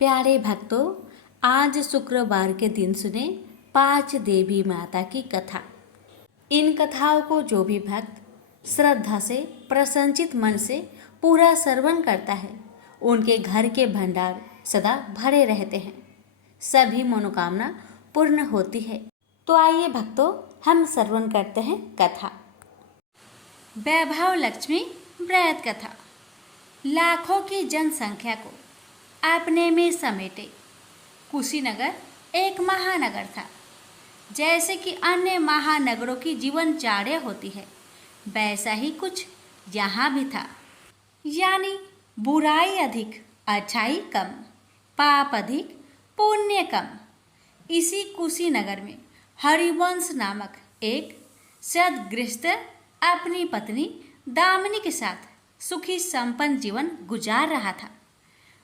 प्यारे भक्तों, आज शुक्रवार के दिन सुने 5 देवी माता की कथा। इन कथाओं को जो भी भक्त श्रद्धा से प्रसन्नचित मन से पूरा श्रवण करता है, उनके घर के भंडार सदा भरे रहते हैं, सभी मनोकामना पूर्ण होती है। तो आइए भक्तों, हम श्रवण करते हैं कथा। वैभव लक्ष्मी व्रत कथा। लाखों की जनसंख्या को अपने में समेटे कुशीनगर एक महानगर था। जैसे कि अन्य महानगरों की जीवनचर्या होती है, वैसा ही कुछ यहाँ भी था। यानी बुराई अधिक, अच्छाई कम, पाप अधिक, पुण्य कम। इसी कुशीनगर में हरिवंश नामक एक सद्गृहस्थ अपनी पत्नी दामिनी के साथ सुखी संपन्न जीवन गुजार रहा था।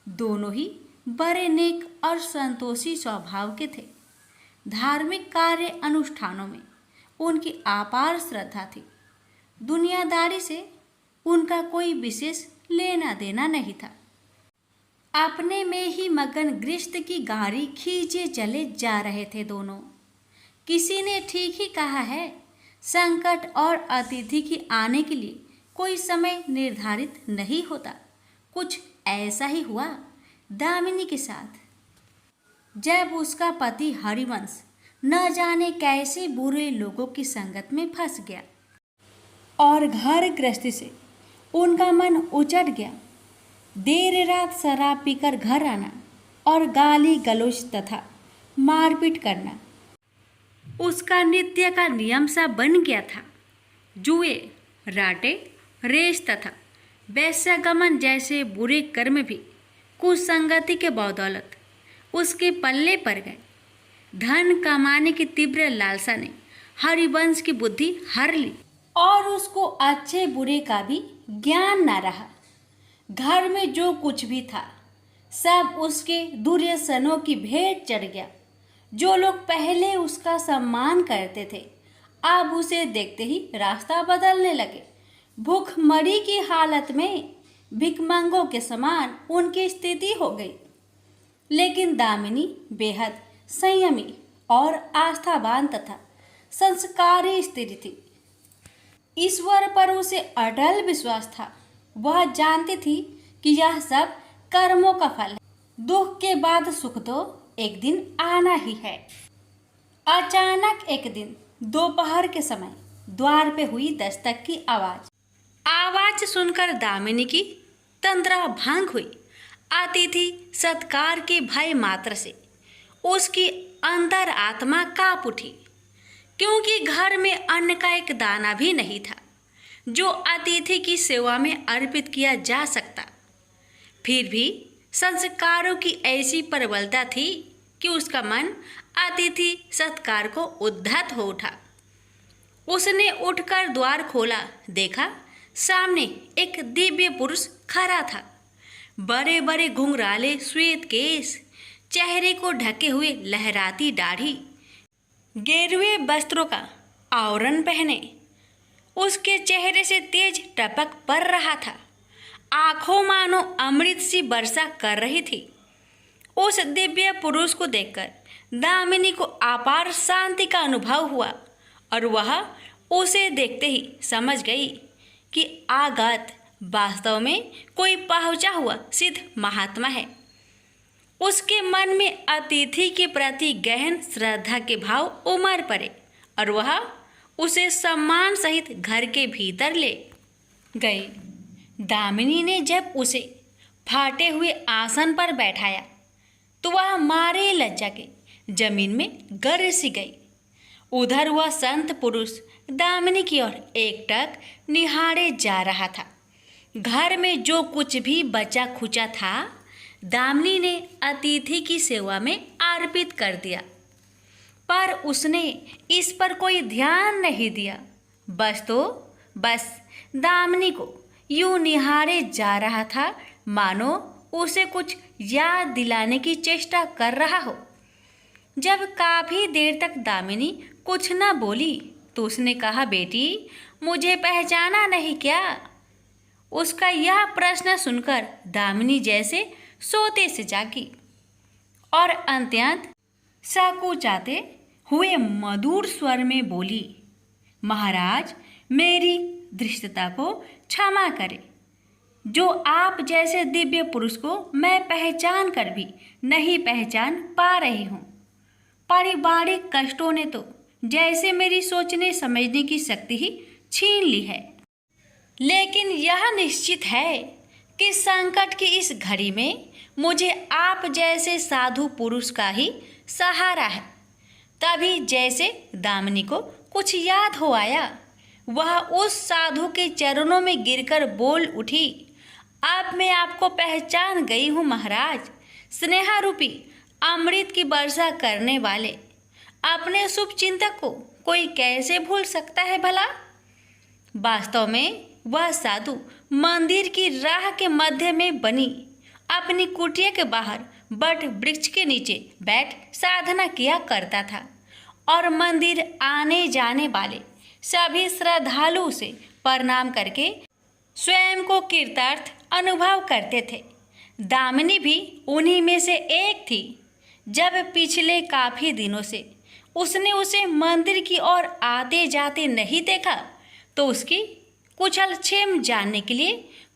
दोनों ही बड़े नेक और संतोषी स्वभाव के थे। धार्मिक कार्य अनुष्ठानों में उनकी अपार श्रद्धा थी। दुनियादारी से उनका कोई विशेष लेना देना नहीं था। अपने में ही मगन गृहस्थ की गाड़ी खींचे चले जा रहे थे दोनों। किसी ने ठीक ही कहा है, संकट और अतिथि की आने के लिए कोई समय निर्धारित नहीं होता। कुछ ऐसा ही हुआ दामिनी के साथ। जब उसका पति हरिवंश न जाने कैसे बुरे लोगों की संगत में फंस गया और घर गृहस्थी से उनका मन उचट गया। देर रात शराब पीकर घर आना और गाली गलौज तथा मारपीट करना उसका नित्य का नियम सा बन गया था। जुए, राटे, रेस तथा वैश्यगमन जैसे बुरे कर्म भी कुसंगति के बदौलत उसके पल्ले पड़ गए। धन कमाने की तीव्र लालसा ने हरिवंश की बुद्धि हर ली और उसको अच्छे बुरे का भी ज्ञान न रहा। घर में जो कुछ भी था सब उसके दुर्व्यसनों की भेंट चढ़ गया। जो लोग पहले उसका सम्मान करते थे, अब उसे देखते ही रास्ता बदलने लगे। भूखमरी की हालत में भिखमंगों के समान उनकी स्थिति हो गई। लेकिन दामिनी बेहद संयमी और आस्थावान तथा संस्कारी स्त्री थी। ईश्वर पर उसे अटल विश्वास था। वह जानती थी कि यह सब कर्मों का फल है। दुख के बाद सुख तो एक दिन आना ही है। अचानक एक दिन दोपहर के समय द्वार पे हुई दस्तक की आवाज सुनकर दामिनी की तंद्रा भंग हुई। अतिथि सत्कार के भय मात्र से उसकी अंतर आत्मा कांप उठी, क्योंकि घर में अन्न का एक दाना भी नहीं था जो अतिथि की सेवा में अर्पित किया जा सकता। फिर भी संस्कारों की ऐसी प्रबलता थी कि उसका मन अतिथि सत्कार को उद्धत हो उठा। उसने उठकर द्वार खोला, देखा सामने एक दिव्य पुरुष खड़ा था। बड़े बड़े घुंघराले श्वेत केश, चेहरे को ढके हुए लहराती दाढ़ी, गेरुए वस्त्रों का आवरण पहने उसके चेहरे से तेज टपक पड़ रहा था। आंखों मानो अमृत सी वर्षा कर रही थी। उस दिव्य पुरुष को देखकर दामिनी को अपार शांति का अनुभव हुआ और वह उसे देखते ही समझ गई कि आगत वास्तव में कोई पहुंचा हुआ सिद्ध महात्मा है। उसके मन में अतिथि के प्रति गहन श्रद्धा के भाव उमड़ पड़े और वह उसे सम्मान सहित घर के भीतर ले गई। दामिनी ने जब उसे फाटे हुए आसन पर बैठाया तो वह मारे लज्जा के जमीन में गिर सी गई। उधर वह संत पुरुष दामिनी की ओर एकटक निहारे जा रहा था। घर में जो कुछ भी बचा खुचा था दामिनी ने अतिथि की सेवा में अर्पित कर दिया, पर उसने इस पर कोई ध्यान नहीं दिया। बस दामिनी को यूं निहारे जा रहा था मानो उसे कुछ याद दिलाने की चेष्टा कर रहा हो। जब काफ़ी देर तक दामिनी कुछ न बोली तो उसने कहा, बेटी मुझे पहचाना नहीं क्या? उसका यह प्रश्न सुनकर दामिनी जैसे सोते से जागी। और अत्यंत संकुचाते हुए मधुर स्वर में बोली, महाराज, मेरी धृष्टता को क्षमा करें। जो आप जैसे दिव्य पुरुष को मैं पहचान कर भी नहीं पहचान पा रही हूँ। पारिवारिक कष्टों ने तो जैसे मेरी सोचने समझने की शक्ति ही छीन ली है। लेकिन यह निश्चित है कि संकट की इस घड़ी में मुझे आप जैसे साधु पुरुष का ही सहारा है। तभी जैसे दामिनी को कुछ याद हो आया, वह उस साधु के चरणों में गिरकर बोल उठी, अब मैं आपको पहचान गई हूँ महाराज। स्नेहा रूपी अमृत की वर्षा करने वाले अपने शुभ चिंतक को कोई कैसे भूल सकता है भला। वास्तव में वह साधु मंदिर की राह के मध्य में बनी अपनी कुटिया के बाहर बट वृक्ष के नीचे बैठ साधना किया करता था और मंदिर आने जाने वाले सभी श्रद्धालु से प्रणाम करके स्वयं को कृतार्थ अनुभव करते थे। दामिनी भी उन्हीं में से एक थी। जब पिछले काफ़ी दिनों से उसने उसे मंदिर की ओर आते जाते नहीं देखा तो उसकी कुशल क्षेम जानने के लिए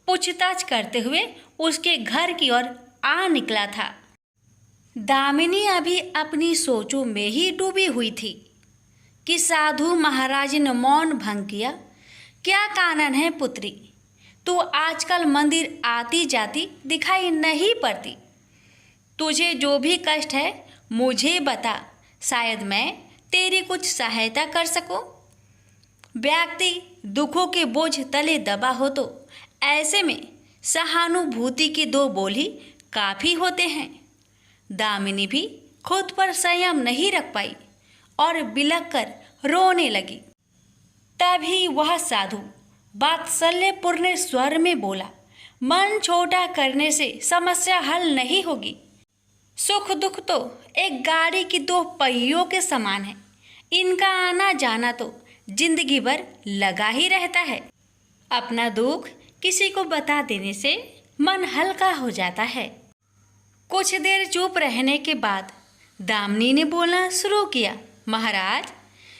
पूछताछ करते हुए उसके घर की ओर आ निकला था। दामिनी अभी अपनी सोचों में ही डूबी हुई थी कि साधु महाराज ने मौन भंग किया। क्या कारण है पुत्री, तू आजकल मंदिर आती जाती दिखाई नहीं पड़ती। तुझे जो भी कष्ट है मुझे बता, शायद मैं तेरी कुछ सहायता कर सकूं। व्यक्ति दुखों के बोझ तले दबा हो तो ऐसे में सहानुभूति के दो बोल ही काफ़ी होते हैं। दामिनी भी खुद पर संयम नहीं रख पाई और बिलख कर रोने लगी। तभी वह साधु वात्सल्यपूर्ण स्वर में बोला, मन छोटा करने से समस्या हल नहीं होगी। सुख दुख तो एक गाड़ी की दो पहियों के समान है, इनका आना जाना तो जिंदगी भर लगा ही रहता है। अपना दुख किसी को बता देने से मन हल्का हो जाता है। कुछ देर चुप रहने के बाद दामिनी ने बोलना शुरू किया, महाराज,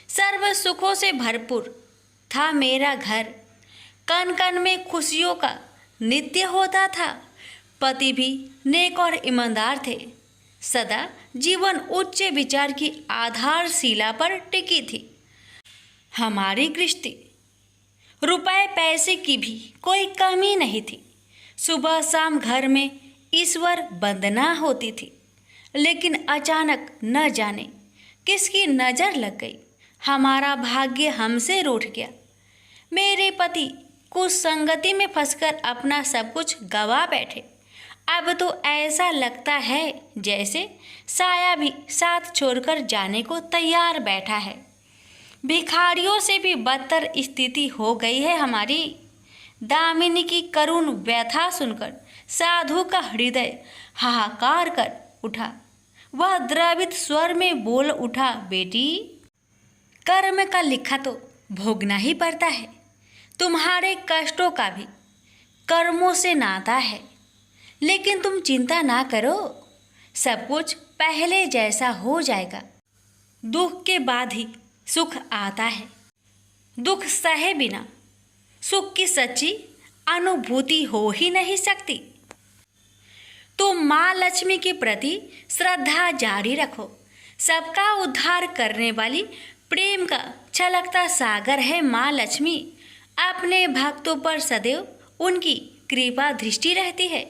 सर्व सुखों से भरपूर था मेरा घर। कण कण में खुशियों का नित्य होता था। पति भी नेक और ईमानदार थे। सदा जीवन उच्च विचार की आधारशिला पर टिकी थी। हमारी गृहस्थी रुपए पैसे की भी कोई कमी नहीं थी। सुबह शाम घर में ईश्वर वंदना होती थी। लेकिन अचानक न जाने किसकी नज़र लग गई, हमारा भाग्य हमसे रूठ गया। मेरे पति कुछ संगति में फंसकर अपना सब कुछ गवा बैठे। अब तो ऐसा लगता है जैसे साया भी साथ छोड़कर जाने को तैयार बैठा है। भिखारियों से भी बदतर स्थिति हो गई है हमारी। दामिनी की करुण व्यथा सुनकर साधु का हृदय हाहाकार कर उठा। वह द्रवित स्वर में बोल उठा, बेटी, कर्म का लिखा तो भोगना ही पड़ता है। तुम्हारे कष्टों का भी कर्मों से नाता है। लेकिन तुम चिंता ना करो, सब कुछ पहले जैसा हो जाएगा। दुख के बाद ही सुख आता है। दुख सहे बिना सुख की सच्ची अनुभूति हो ही नहीं सकती। तुम माँ लक्ष्मी के प्रति श्रद्धा जारी रखो। सबका उद्धार करने वाली प्रेम का छलकता सागर है माँ लक्ष्मी। अपने भक्तों पर सदैव उनकी कृपा दृष्टि रहती है।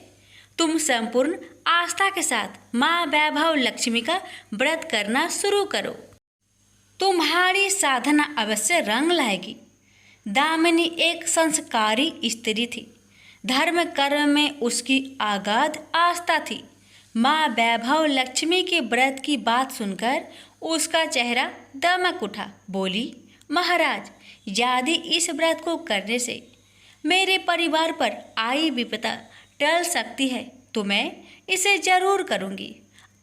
तुम संपूर्ण आस्था के साथ माँ वैभव लक्ष्मी का व्रत करना शुरू करो। तुम्हारी साधना अवश्य रंग लाएगी। दामिनी एक संस्कारी स्त्री थी। धर्म कर्म में उसकी अगाध आस्था थी। माँ वैभव लक्ष्मी के व्रत की बात सुनकर उसका चेहरा दमक उठा। बोली, महाराज, यदि इस व्रत को करने से मेरे परिवार पर आई विपदा टल सकती है तो मैं इसे जरूर करूँगी।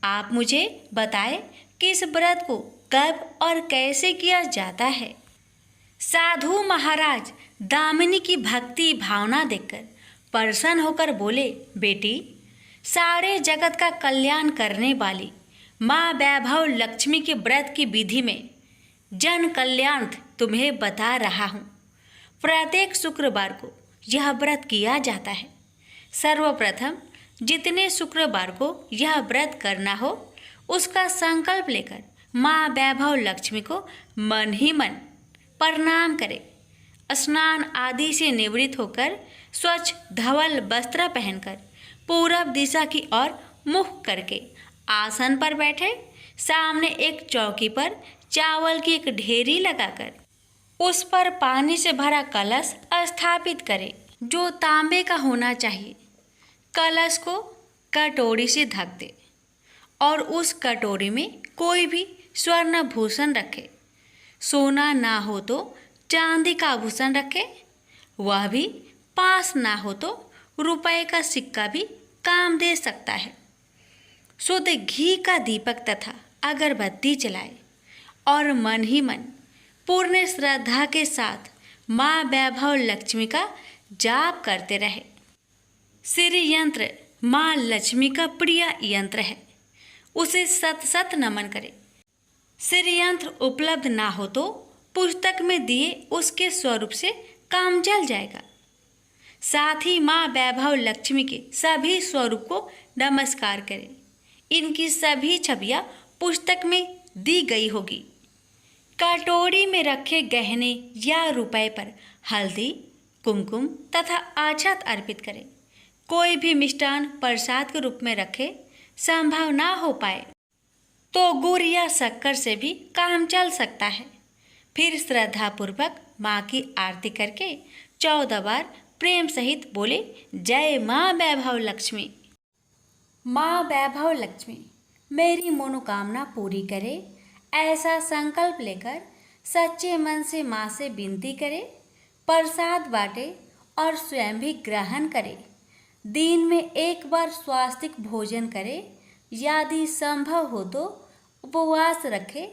आप मुझे बताएं कि इस व्रत को कब और कैसे किया जाता है। साधु महाराज दामिनी की भक्ति भावना देखकर प्रसन्न होकर बोले, बेटी, सारे जगत का कल्याण करने वाली माँ वैभव लक्ष्मी के व्रत की विधि में जन कल्याण तुम्हें बता रहा हूँ। प्रत्येक शुक्रवार को यह व्रत किया जाता है। सर्वप्रथम जितने शुक्रवार को यह व्रत करना हो उसका संकल्प लेकर माँ वैभव लक्ष्मी को मन ही मन प्रणाम करें। स्नान आदि से निवृत्त होकर स्वच्छ धवल वस्त्र पहनकर पूरब दिशा की ओर मुख करके आसन पर बैठे। सामने एक चौकी पर चावल की एक ढेरी लगाकर उस पर पानी से भरा कलश स्थापित करें जो तांबे का होना चाहिए। कलश को कटोरी से ढक दे और उस कटोरी में कोई भी स्वर्ण भूषण रखे। सोना ना हो तो चांदी का आभूषण रखे, वह भी पास ना हो तो रुपए का सिक्का भी काम दे सकता है। शुद्ध घी का दीपक तथा अगरबत्ती जलाए और मन ही मन पूर्ण श्रद्धा के साथ माँ वैभव लक्ष्मी का जाप करते रहे। श्री यंत्र माँ लक्ष्मी का प्रिय यंत्र है, उसे सत सत नमन करें। श्री यंत्र उपलब्ध ना हो तो पुस्तक में दिए उसके स्वरूप से काम चल जाएगा। साथ ही माँ वैभव लक्ष्मी के सभी स्वरूप को नमस्कार करें। इनकी सभी छवियाँ पुस्तक में दी गई होगी। कटोरी में रखे गहने या रुपए पर हल्दी, कुमकुम तथा अक्षत अर्पित करें। कोई भी मिष्टान प्रसाद के रूप में रखे संभव ना हो पाए तो गुड़ या शक्कर से भी काम चल सकता है। फिर श्रद्धापूर्वक माँ की आरती करके 14 बार प्रेम सहित बोले, जय माँ वैभव लक्ष्मी। माँ वैभव लक्ष्मी मेरी मनोकामना पूरी करे, ऐसा संकल्प लेकर सच्चे मन से माँ से विनती करे। प्रसाद बांटे और स्वयं भी ग्रहण करे। दिन में एक बार स्वास्तिक भोजन करे। यदि संभव हो तो उपवास रखे।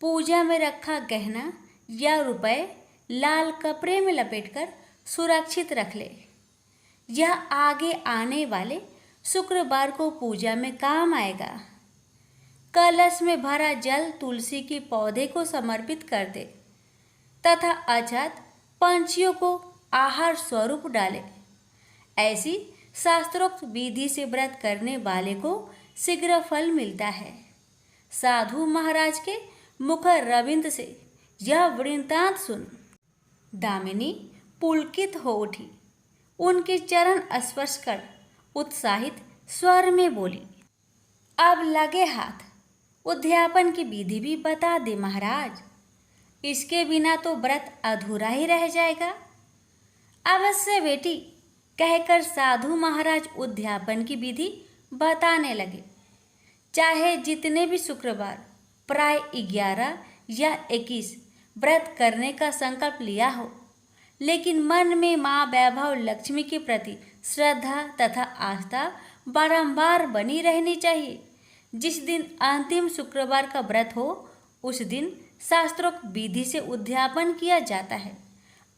पूजा में रखा गहना या रुपए लाल कपड़े में लपेटकर सुरक्षित रख ले। यह आगे आने वाले शुक्रवार को पूजा में काम आएगा। कलश में भरा जल तुलसी के पौधे को समर्पित कर दे तथा अक्षत पंछियों को आहार स्वरूप डाले। ऐसी शास्त्रोक्त विधि से व्रत करने वाले को शीघ्र फल मिलता है। साधु महाराज के मुख रविंद से यह वृत्तांत सुन दामिनी पुलकित हो उठी। उनके चरण स्पर्श कर उत्साहित स्वर में बोली, अब लगे हाथ उद्यापन की विधि भी बता दे महाराज। इसके बिना तो व्रत अधूरा ही रह जाएगा। अवश्य बेटी, कहकर साधु महाराज उद्यापन की विधि बताने लगे। चाहे जितने भी शुक्रवार प्राय 11 या 21 व्रत करने का संकल्प लिया हो, लेकिन मन में माँ वैभव लक्ष्मी के प्रति श्रद्धा तथा आस्था बारंबार बनी रहनी चाहिए। जिस दिन अंतिम शुक्रवार का व्रत हो उस दिन शास्त्रोक्त विधि से उद्यापन किया जाता है।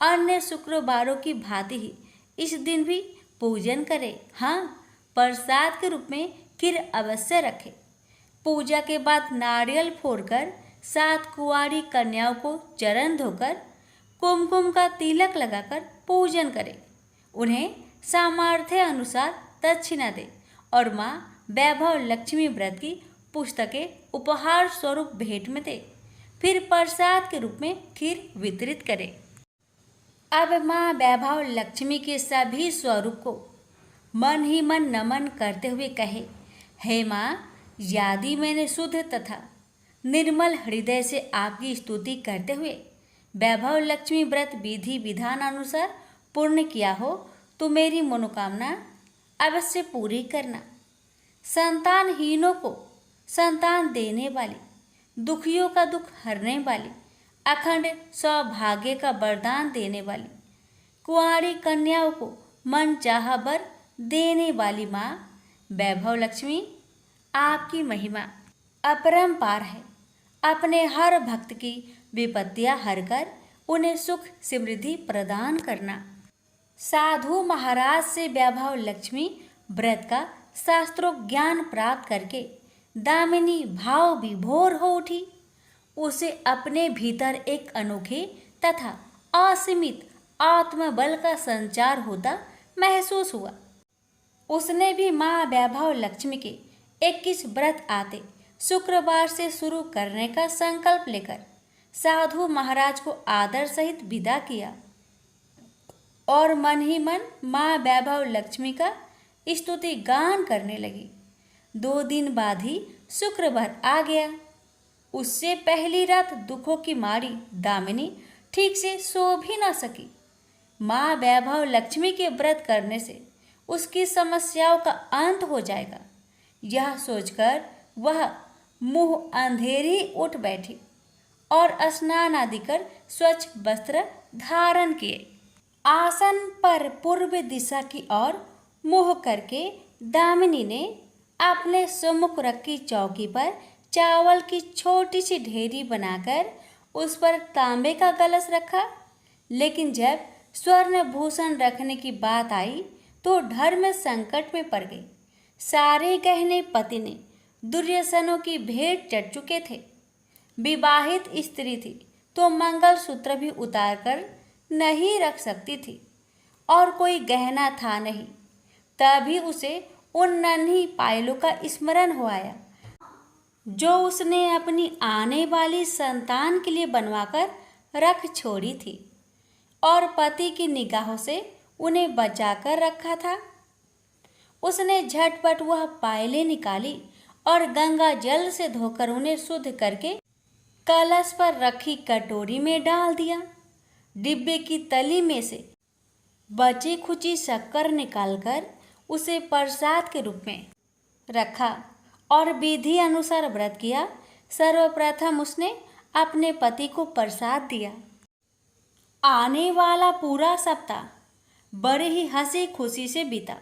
अन्य शुक्रवारों की भांति ही इस दिन भी पूजन करें। हाँ, प्रसाद के रूप में खीर अवश्य रखें। पूजा के बाद नारियल फोड़कर 7 कुंवारी कन्याओं को चरण धोकर कुमकुम का तिलक लगाकर पूजन करें। उन्हें सामर्थ्य अनुसार दक्षिणा दें और माँ वैभव लक्ष्मी व्रत की पुस्तकें उपहार स्वरूप भेंट में दें। फिर प्रसाद के रूप में खीर वितरित करें। अब माँ वैभव लक्ष्मी के सभी स्वरूप को मन ही मन नमन करते हुए कहे, हे माँ, यदि मैंने शुद्ध तथा निर्मल हृदय से आपकी स्तुति करते हुए वैभव लक्ष्मी व्रत विधि विधान अनुसार पूर्ण किया हो तो मेरी मनोकामना अवश्य पूरी करना। संतानहीनों को संतान देने वाली, दुखियों का दुख हरने वाली, अखंड सौभाग्य का वरदान देने वाली, कुंवारी कन्याओं को मन चाहा वर देने वाली माँ वैभव लक्ष्मी, आपकी महिमा अपरंपार है। अपने हर भक्त की विपत्तियां हरकर उन्हें सुख समृद्धि प्रदान करना। साधु महाराज से वैभव लक्ष्मी व्रत का शास्त्रों ज्ञान प्राप्त करके दामिनी भाव विभोर हो उठी। उसे अपने भीतर एक अनोखे तथा असीमित आत्मबल का संचार होता महसूस हुआ। उसने भी माँ वैभव लक्ष्मी के 21 व्रत आते शुक्रवार से शुरू करने का संकल्प लेकर साधु महाराज को आदर सहित विदा किया और मन ही मन माँ वैभव लक्ष्मी का स्तुति गान करने लगी। 2 दिन बाद ही शुक्रवार आ गया। उससे पहली रात दुखों की मारी दामिनी ठीक से सो भी न सकी। माँ वैभव लक्ष्मी के व्रत करने से उसकी समस्याओं का अंत हो जाएगा, यह सोचकर वह मुंह अंधेरी उठ बैठी और स्नान आदि कर स्वच्छ वस्त्र धारण किए। आसन पर पूर्व दिशा की ओर मुंह करके दामिनी ने अपने सम्मुख रखी चौकी पर चावल की छोटी सी ढेरी बनाकर उस पर तांबे का कलश रखा। लेकिन जब स्वर्ण भूषण रखने की बात आई तो धर्म संकट में पड़ गई। सारे गहने पति ने दुर्योधनों की भेंट चढ़ चुके थे। विवाहित स्त्री थी तो मंगलसूत्र भी उतार कर नहीं रख सकती थी और कोई गहना था नहीं। तभी उसे उन नन्ही पायलों का स्मरण हो आया जो उसने अपनी आने वाली संतान के लिए बनवाकर रख छोड़ी थी और पति की निगाहों से उन्हें बचाकर रखा था। उसने झटपट वह पायलें निकाली और गंगा जल से धोकर उन्हें शुद्ध करके कलश पर रखी कटोरी में डाल दिया। डिब्बे की तली में से बची खुची शक्कर निकालकर उसे प्रसाद के रूप में रखा और विधि अनुसार व्रत किया। सर्वप्रथम उसने अपने पति को प्रसाद दिया। आने वाला पूरा सप्ताह बड़े ही हंसी खुशी से बीता।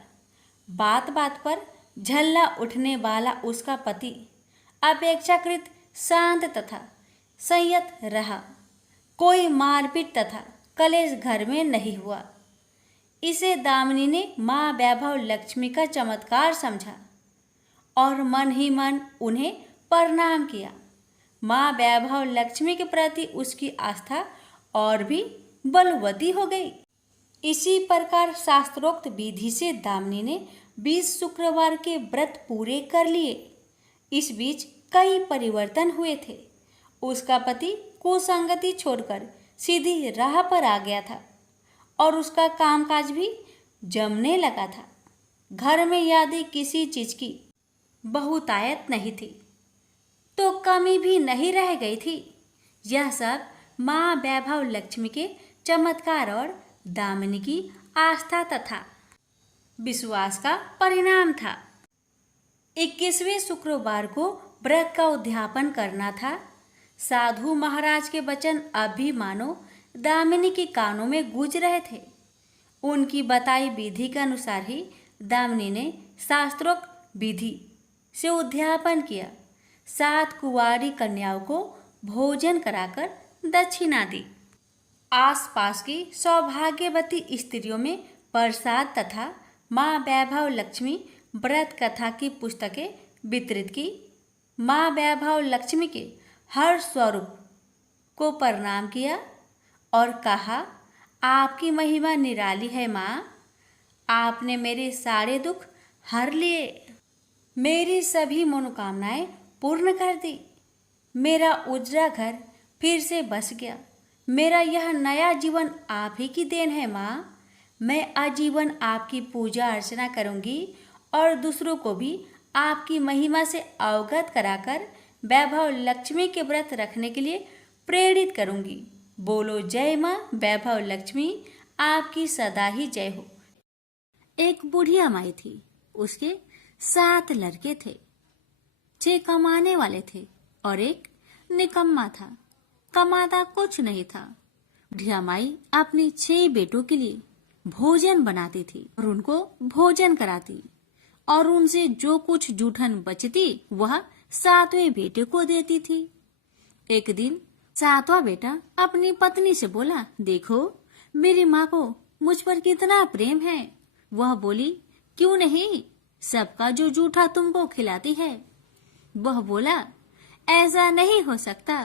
बात बात पर झल्ला उठने वाला उसका पति अपेक्षाकृत शांत तथा संयत रहा। कोई मारपीट तथा कलेश घर में नहीं हुआ। इसे दामिनी ने माँ वैभव लक्ष्मी का चमत्कार समझा और मन ही मन उन्हें प्रणाम किया। माँ वैभव लक्ष्मी के प्रति उसकी आस्था और भी बलवती हो गई। इसी प्रकार शास्त्रोक्त विधि से दामिनी ने 20 शुक्रवार के व्रत पूरे कर लिए। इस बीच कई परिवर्तन हुए थे। उसका पति कुसंगति छोड़कर सीधी राह पर आ गया था और उसका कामकाज भी जमने लगा था। घर में यदि किसी चीज की बहुतायत नहीं थी तो कमी भी नहीं रह गई थी। यह सब माँ वैभव लक्ष्मी के चमत्कार और दामिनी की आस्था तथा विश्वास का परिणाम था। 21वें शुक्रवार को व्रत का उद्यापन करना था। साधु महाराज के वचन अभी मानो दामिनी के कानों में गूंज रहे थे। उनकी बताई विधि के अनुसार ही दामिनी ने शास्त्रोक्त विधि से उद्यापन किया। 7 कुंवारी कन्याओं को भोजन कराकर दक्षिणा दी। आसपास की सौभाग्यवती स्त्रियों में प्रसाद तथा माँ वैभव लक्ष्मी व्रत कथा की पुस्तकें वितरित की। माँ वैभव लक्ष्मी के हर स्वरूप को प्रणाम किया और कहा, आपकी महिमा निराली है माँ। आपने मेरे सारे दुख हर लिए, मेरी सभी मनोकामनाएं पूर्ण कर दी। मेरा उजड़ा घर फिर से बस गया। मेरा यह नया जीवन आप ही की देन है माँ। मैं आजीवन आपकी पूजा अर्चना करूंगी और दूसरों को भी आपकी महिमा से अवगत कराकर वैभव लक्ष्मी के व्रत रखने के लिए प्रेरित करूंगी। बोलो जय माँ वैभव लक्ष्मी, आपकी सदा ही जय हो। एक बुढ़िया माई थी। उसके 7 लड़के थे। 6 कमाने वाले थे और एक निकम्मा था, कमाता कुछ नहीं था। बुढ़िया माई अपने 6 बेटों के लिए भोजन बनाती थी और उनको भोजन कराती और उनसे जो कुछ जूठन बचती वह 7वें बेटे को देती थी। एक दिन 7वां बेटा अपनी पत्नी से बोला, देखो मेरी माँ को मुझ पर कितना प्रेम है। वह बोली, क्यों नहीं, सबका जो जूठा तुमको खिलाती है। वह बोला, ऐसा नहीं हो सकता।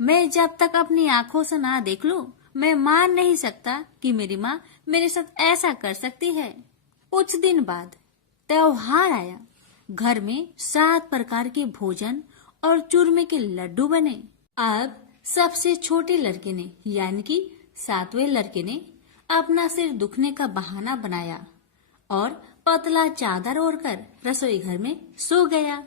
मैं जब तक अपनी आंखों से ना देख लूं, मैं मान नहीं सकता कि मेरी माँ मेरे साथ ऐसा कर सकती है। कुछ दिन बाद त्योहार आया। घर में 7 प्रकार के भोजन और चूरमे के लड्डू बने। अब सबसे छोटे लड़के ने यानी कि 7वें लड़के ने अपना सिर दुखने का बहाना बनाया और पतला चादर ओढ़कर रसोई घर में सो गया,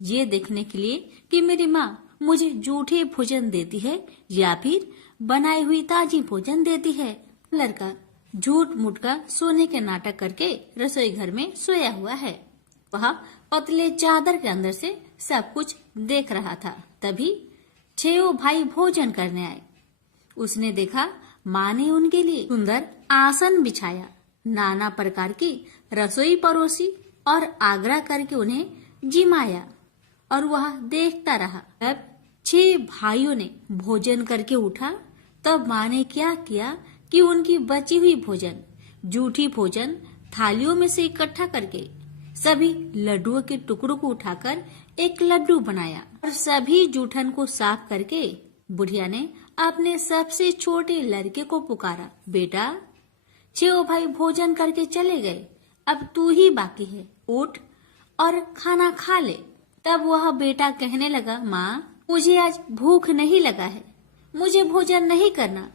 ये देखने के लिए कि मेरी माँ मुझे जूठे भोजन देती है या फिर बनाई हुई ताजी भोजन देती है। लड़का झूठ मूठ का सोने के नाटक करके रसोई घर में सोया हुआ है। वह पतले चादर के अंदर से सब कुछ देख रहा था। तभी 6 भाई भोजन करने आए। उसने देखा माँ ने उनके लिए सुंदर आसन बिछाया, नाना प्रकार की रसोई परोसी और आग्रह करके उन्हें जिमाया और वह देखता रहा। तब 6 भाइयों ने भोजन करके उठा। तब माँ ने क्या किया कि उनकी बची हुई भोजन, जूठी भोजन थालियों में से इकट्ठा करके सभी लड्डुओं के टुकड़ों को उठाकर एक लड्डू बनाया और सभी जूठन को साफ करके बुढ़िया ने अपने सबसे छोटे लड़के को पुकारा, बेटा 6 भाई भोजन करके चले गए, अब तू ही बाकी है, उठ और खाना खा ले। तब वह बेटा कहने लगा, माँ मुझे आज भूख नहीं लगा है, मुझे भोजन नहीं करना,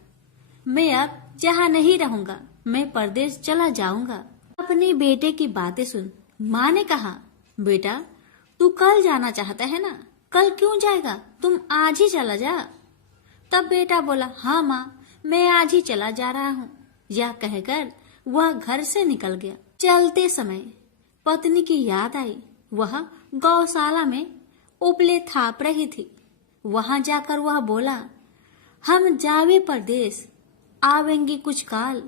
मैं अब जहाँ नहीं रहूंगा, मैं परदेश चला जाऊंगा। अपने बेटे की बातें सुन माँ ने कहा, बेटा तू कल जाना चाहता है ना, कल क्यों जाएगा, तुम आज ही चला जा। तब बेटा बोला, हाँ माँ मैं आज ही चला जा रहा हूँ। यह कहकर वह घर से निकल गया। चलते समय पत्नी की याद आई। वह गौशाला में उपले थाप रही थी। वहां जाकर वह बोला, हम जावे परदेश, आवेंगे कुछ काल,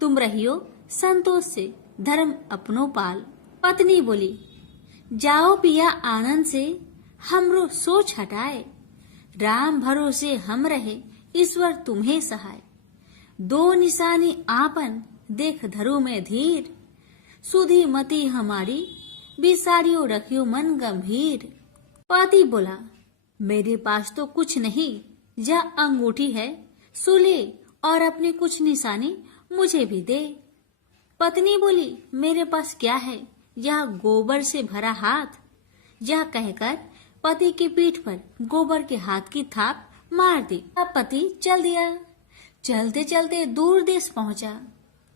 तुम रहियो संतोष से, धर्म अपनो पाल। पत्नी बोली, जाओ पिया आनंद से, हमरो सोच हटाए, राम भरोसे हम रहे, ईश्वर तुम्हें सहाय। 2 निशानी आपन, देख धरो में धीर, सुधी मती हमारी, बिसारियो रखियो मन गंभीर। पति बोला, मेरे पास तो कुछ नहीं, यह अंगूठी है, सुले और अपनी कुछ निशानी मुझे भी दे। पत्नी बोली, मेरे पास क्या है, यह गोबर से भरा हाथ। यह कहकर पति की पीठ पर गोबर के हाथ की थाप मार दी। अब पति चल दिया। चलते चलते दूर देश पहुंचा।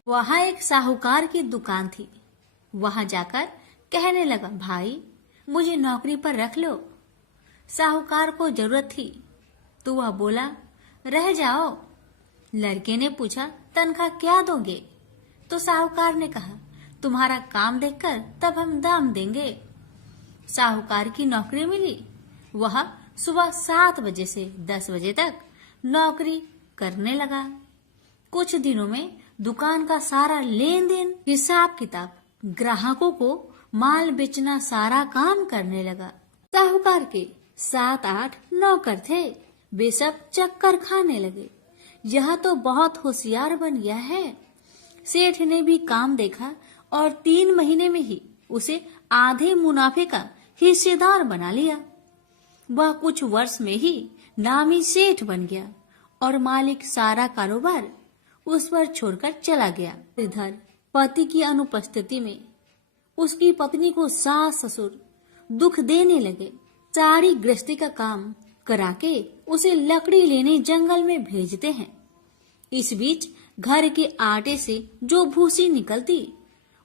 वहां एक साहूकार की दुकान थी। वहां जाकर कहने लगा, भाई मुझे नौकरी पर रख लो। साहूकार को जरूरत थी तो वह बोला, रह जाओ। लड़के ने पूछा, तनख्वाह क्या दोगे? तो साहूकार ने कहा, तुम्हारा काम देखकर तब हम दाम देंगे। साहूकार की नौकरी मिली। वह सुबह 7 बजे से 10 बजे तक नौकरी करने लगा। कुछ दिनों में दुकान का सारा लेन देन, हिसाब किताब, ग्राहकों को माल बेचना, सारा काम करने लगा। साहूकार के 7-8 नौकर थे। वे सब चक्कर खाने लगे। यह तो बहुत होशियार बन गया है। सेठ ने भी काम देखा और 3 महीने में ही उसे आधे मुनाफे का हिस्सेदार बना लिया। वह कुछ वर्ष में ही नामी सेठ बन गया और मालिक सारा कारोबार उस पर छोड़कर चला गया। इधर पति की अनुपस्थिति में उसकी पत्नी को सास ससुर दुख देने लगे। सारी गृहस्थी का काम करा के उसे लकड़ी लेने जंगल में भेजते हैं। इस बीच घर के आटे से जो भूसी निकलती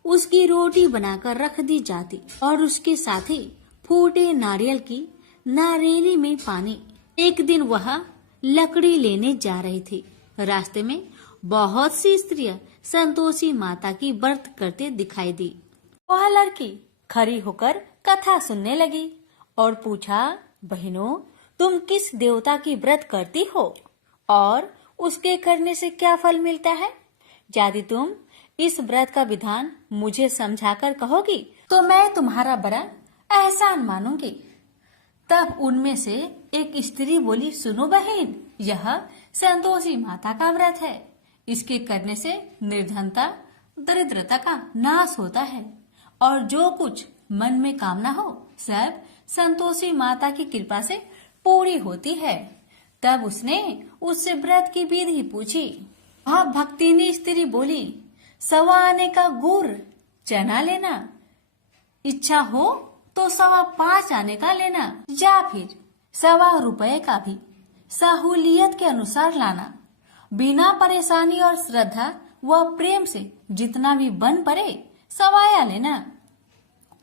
उसकी रोटी बनाकर रख दी जाती और उसके साथ ही फूटे नारियल की नारेली में पानी। एक दिन वह लकड़ी लेने जा रही थी। रास्ते में बहुत सी स्त्रियां संतोषी माता की व्रत करते दिखाई दी। वह लड़की खड़ी होकर कथा सुनने लगी और पूछा, बहनों तुम किस देवता की व्रत करती हो और उसके करने से क्या फल मिलता है? यदि तुम इस व्रत का विधान मुझे समझाकर कहोगी तो मैं तुम्हारा बड़ा एहसान मानूंगी। तब उनमें से एक स्त्री बोली, सुनो बहन, यह संतोषी माता का व्रत है। इसके करने से निर्धनता, दरिद्रता का नाश होता है और जो कुछ मन में कामना हो सब संतोषी माता की कृपा से पूरी होती है। तब उसने उससे व्रत की विधि पूछी। वह भक्तिनी स्त्री बोली, 1.25 आने का गुड़ चना लेना, इच्छा हो तो 5.25 आने का लेना, या फिर 1.25 रुपए का भी सहूलियत के अनुसार लाना। बिना परेशानी और श्रद्धा व प्रेम से जितना भी बन पड़े सवाया लेना।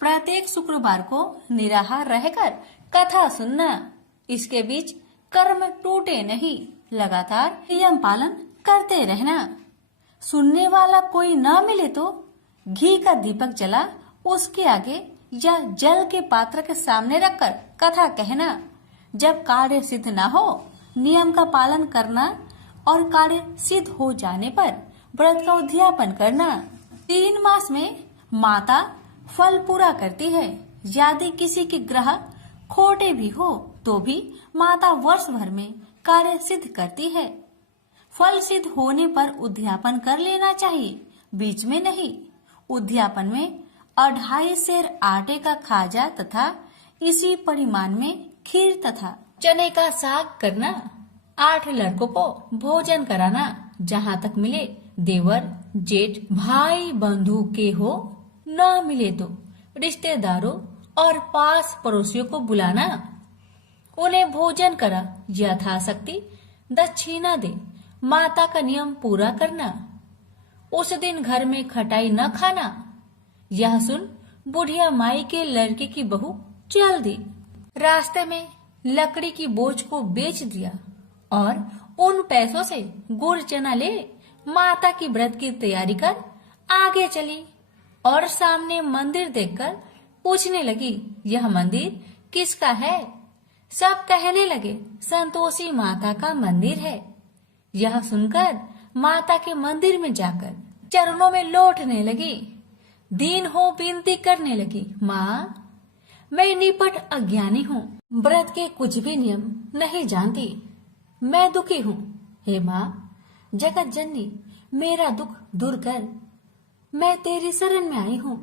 प्रत्येक शुक्रवार को निराहार रहकर कथा सुनना। इसके बीच कर्म टूटे नहीं, लगातार नियम पालन करते रहना। सुनने वाला कोई न मिले तो घी का दीपक जला उसके आगे या जल के पात्र के सामने रखकर कथा कहना। जब कार्य सिद्ध न हो नियम का पालन करना और कार्य सिद्ध हो जाने पर व्रत का उद्यापन करना। 3 मास में माता फल पूरा करती है। यदि किसी के ग्रह खोटे भी हो तो भी माता वर्ष भर में कार्य सिद्ध करती है। फल सिद्ध होने पर उद्यापन कर लेना चाहिए, बीच में नहीं। उद्यापन में 2.5 सेर आटे का खाजा तथा इसी परिमाण में खीर तथा चने का साग करना। 8 लड़कों को भोजन कराना, जहाँ तक मिले देवर जेठ भाई बंधु के हो, न मिले तो रिश्तेदारों और पास पड़ोसियों को बुलाना। उन्हें भोजन करा, यथाशक्ति दक्षिणा दे, माता का नियम पूरा करना। उस दिन घर में खटाई न खाना। यह सुन बुढ़िया माई के लड़के की बहू चल दी। रास्ते में लकड़ी की बोझ को बेच दिया और उन पैसों से गुड़ चना ले माता की व्रत की तैयारी कर आगे चली और सामने मंदिर देखकर पूछने लगी, यह मंदिर किसका है? सब कहने लगे, संतोषी माता का मंदिर है। यह सुनकर माता के मंदिर में जाकर चरणों में लौटने लगी। दीन हो विनती करने लगी, माँ मैं निपट अज्ञानी हूँ, व्रत के कुछ भी नियम नहीं जानती, मैं दुखी हूँ। हे माँ जगत जननी मेरा दुख दूर कर, मैं तेरी शरण में आई हूँ।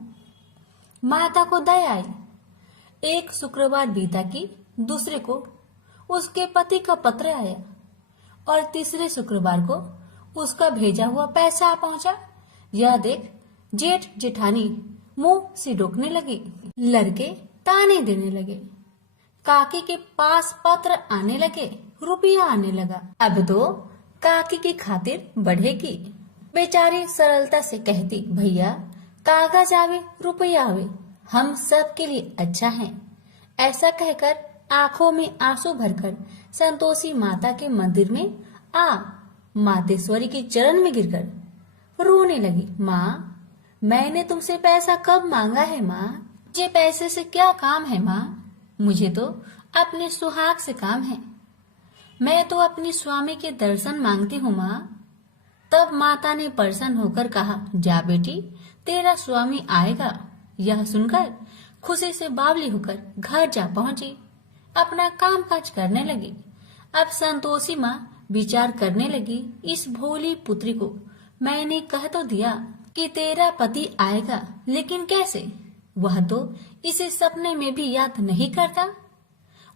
माता को दया आई। एक शुक्रवार बीता कि दूसरे को उसके पति का पत्र आया और तीसरे शुक्रवार को उसका भेजा हुआ पैसा आ पहुंचा। यह देख जेठ जेठानी मुंह सिडोकने लगी, लड़के ताने देने लगे, काकी के पास पत्र आने लगे, रुपया आने लगा। अब तो काकी की खातिर बढ़ेगी। बेचारी सरलता से कहती, भैया कागज आवे रुपया आवे, हम सब के लिए अच्छा है। ऐसा कहकर आंखों में आंसू भरकर संतोषी माता के मंदिर में आ मातेश्वरी के चरण में गिरकर रोने लगी। माँ मैंने तुमसे पैसा कब मांगा है माँ? मुझे पैसे से क्या काम है माँ? मुझे तो अपने सुहाग से काम है। मैं तो अपने स्वामी के दर्शन मांगती हूँ माँ। तब माता ने प्रसन्न होकर कहा, जा बेटी तेरा स्वामी आएगा। यह सुनकर खुशी से बावली होकर घर जा पहुंची, अपना काम काज करने लगी। अब संतोषी माँ विचार करने लगी, इस भोली पुत्री को मैंने कह तो दिया कि तेरा पति आएगा, लेकिन कैसे? वह तो इसे सपने में भी याद नहीं करता।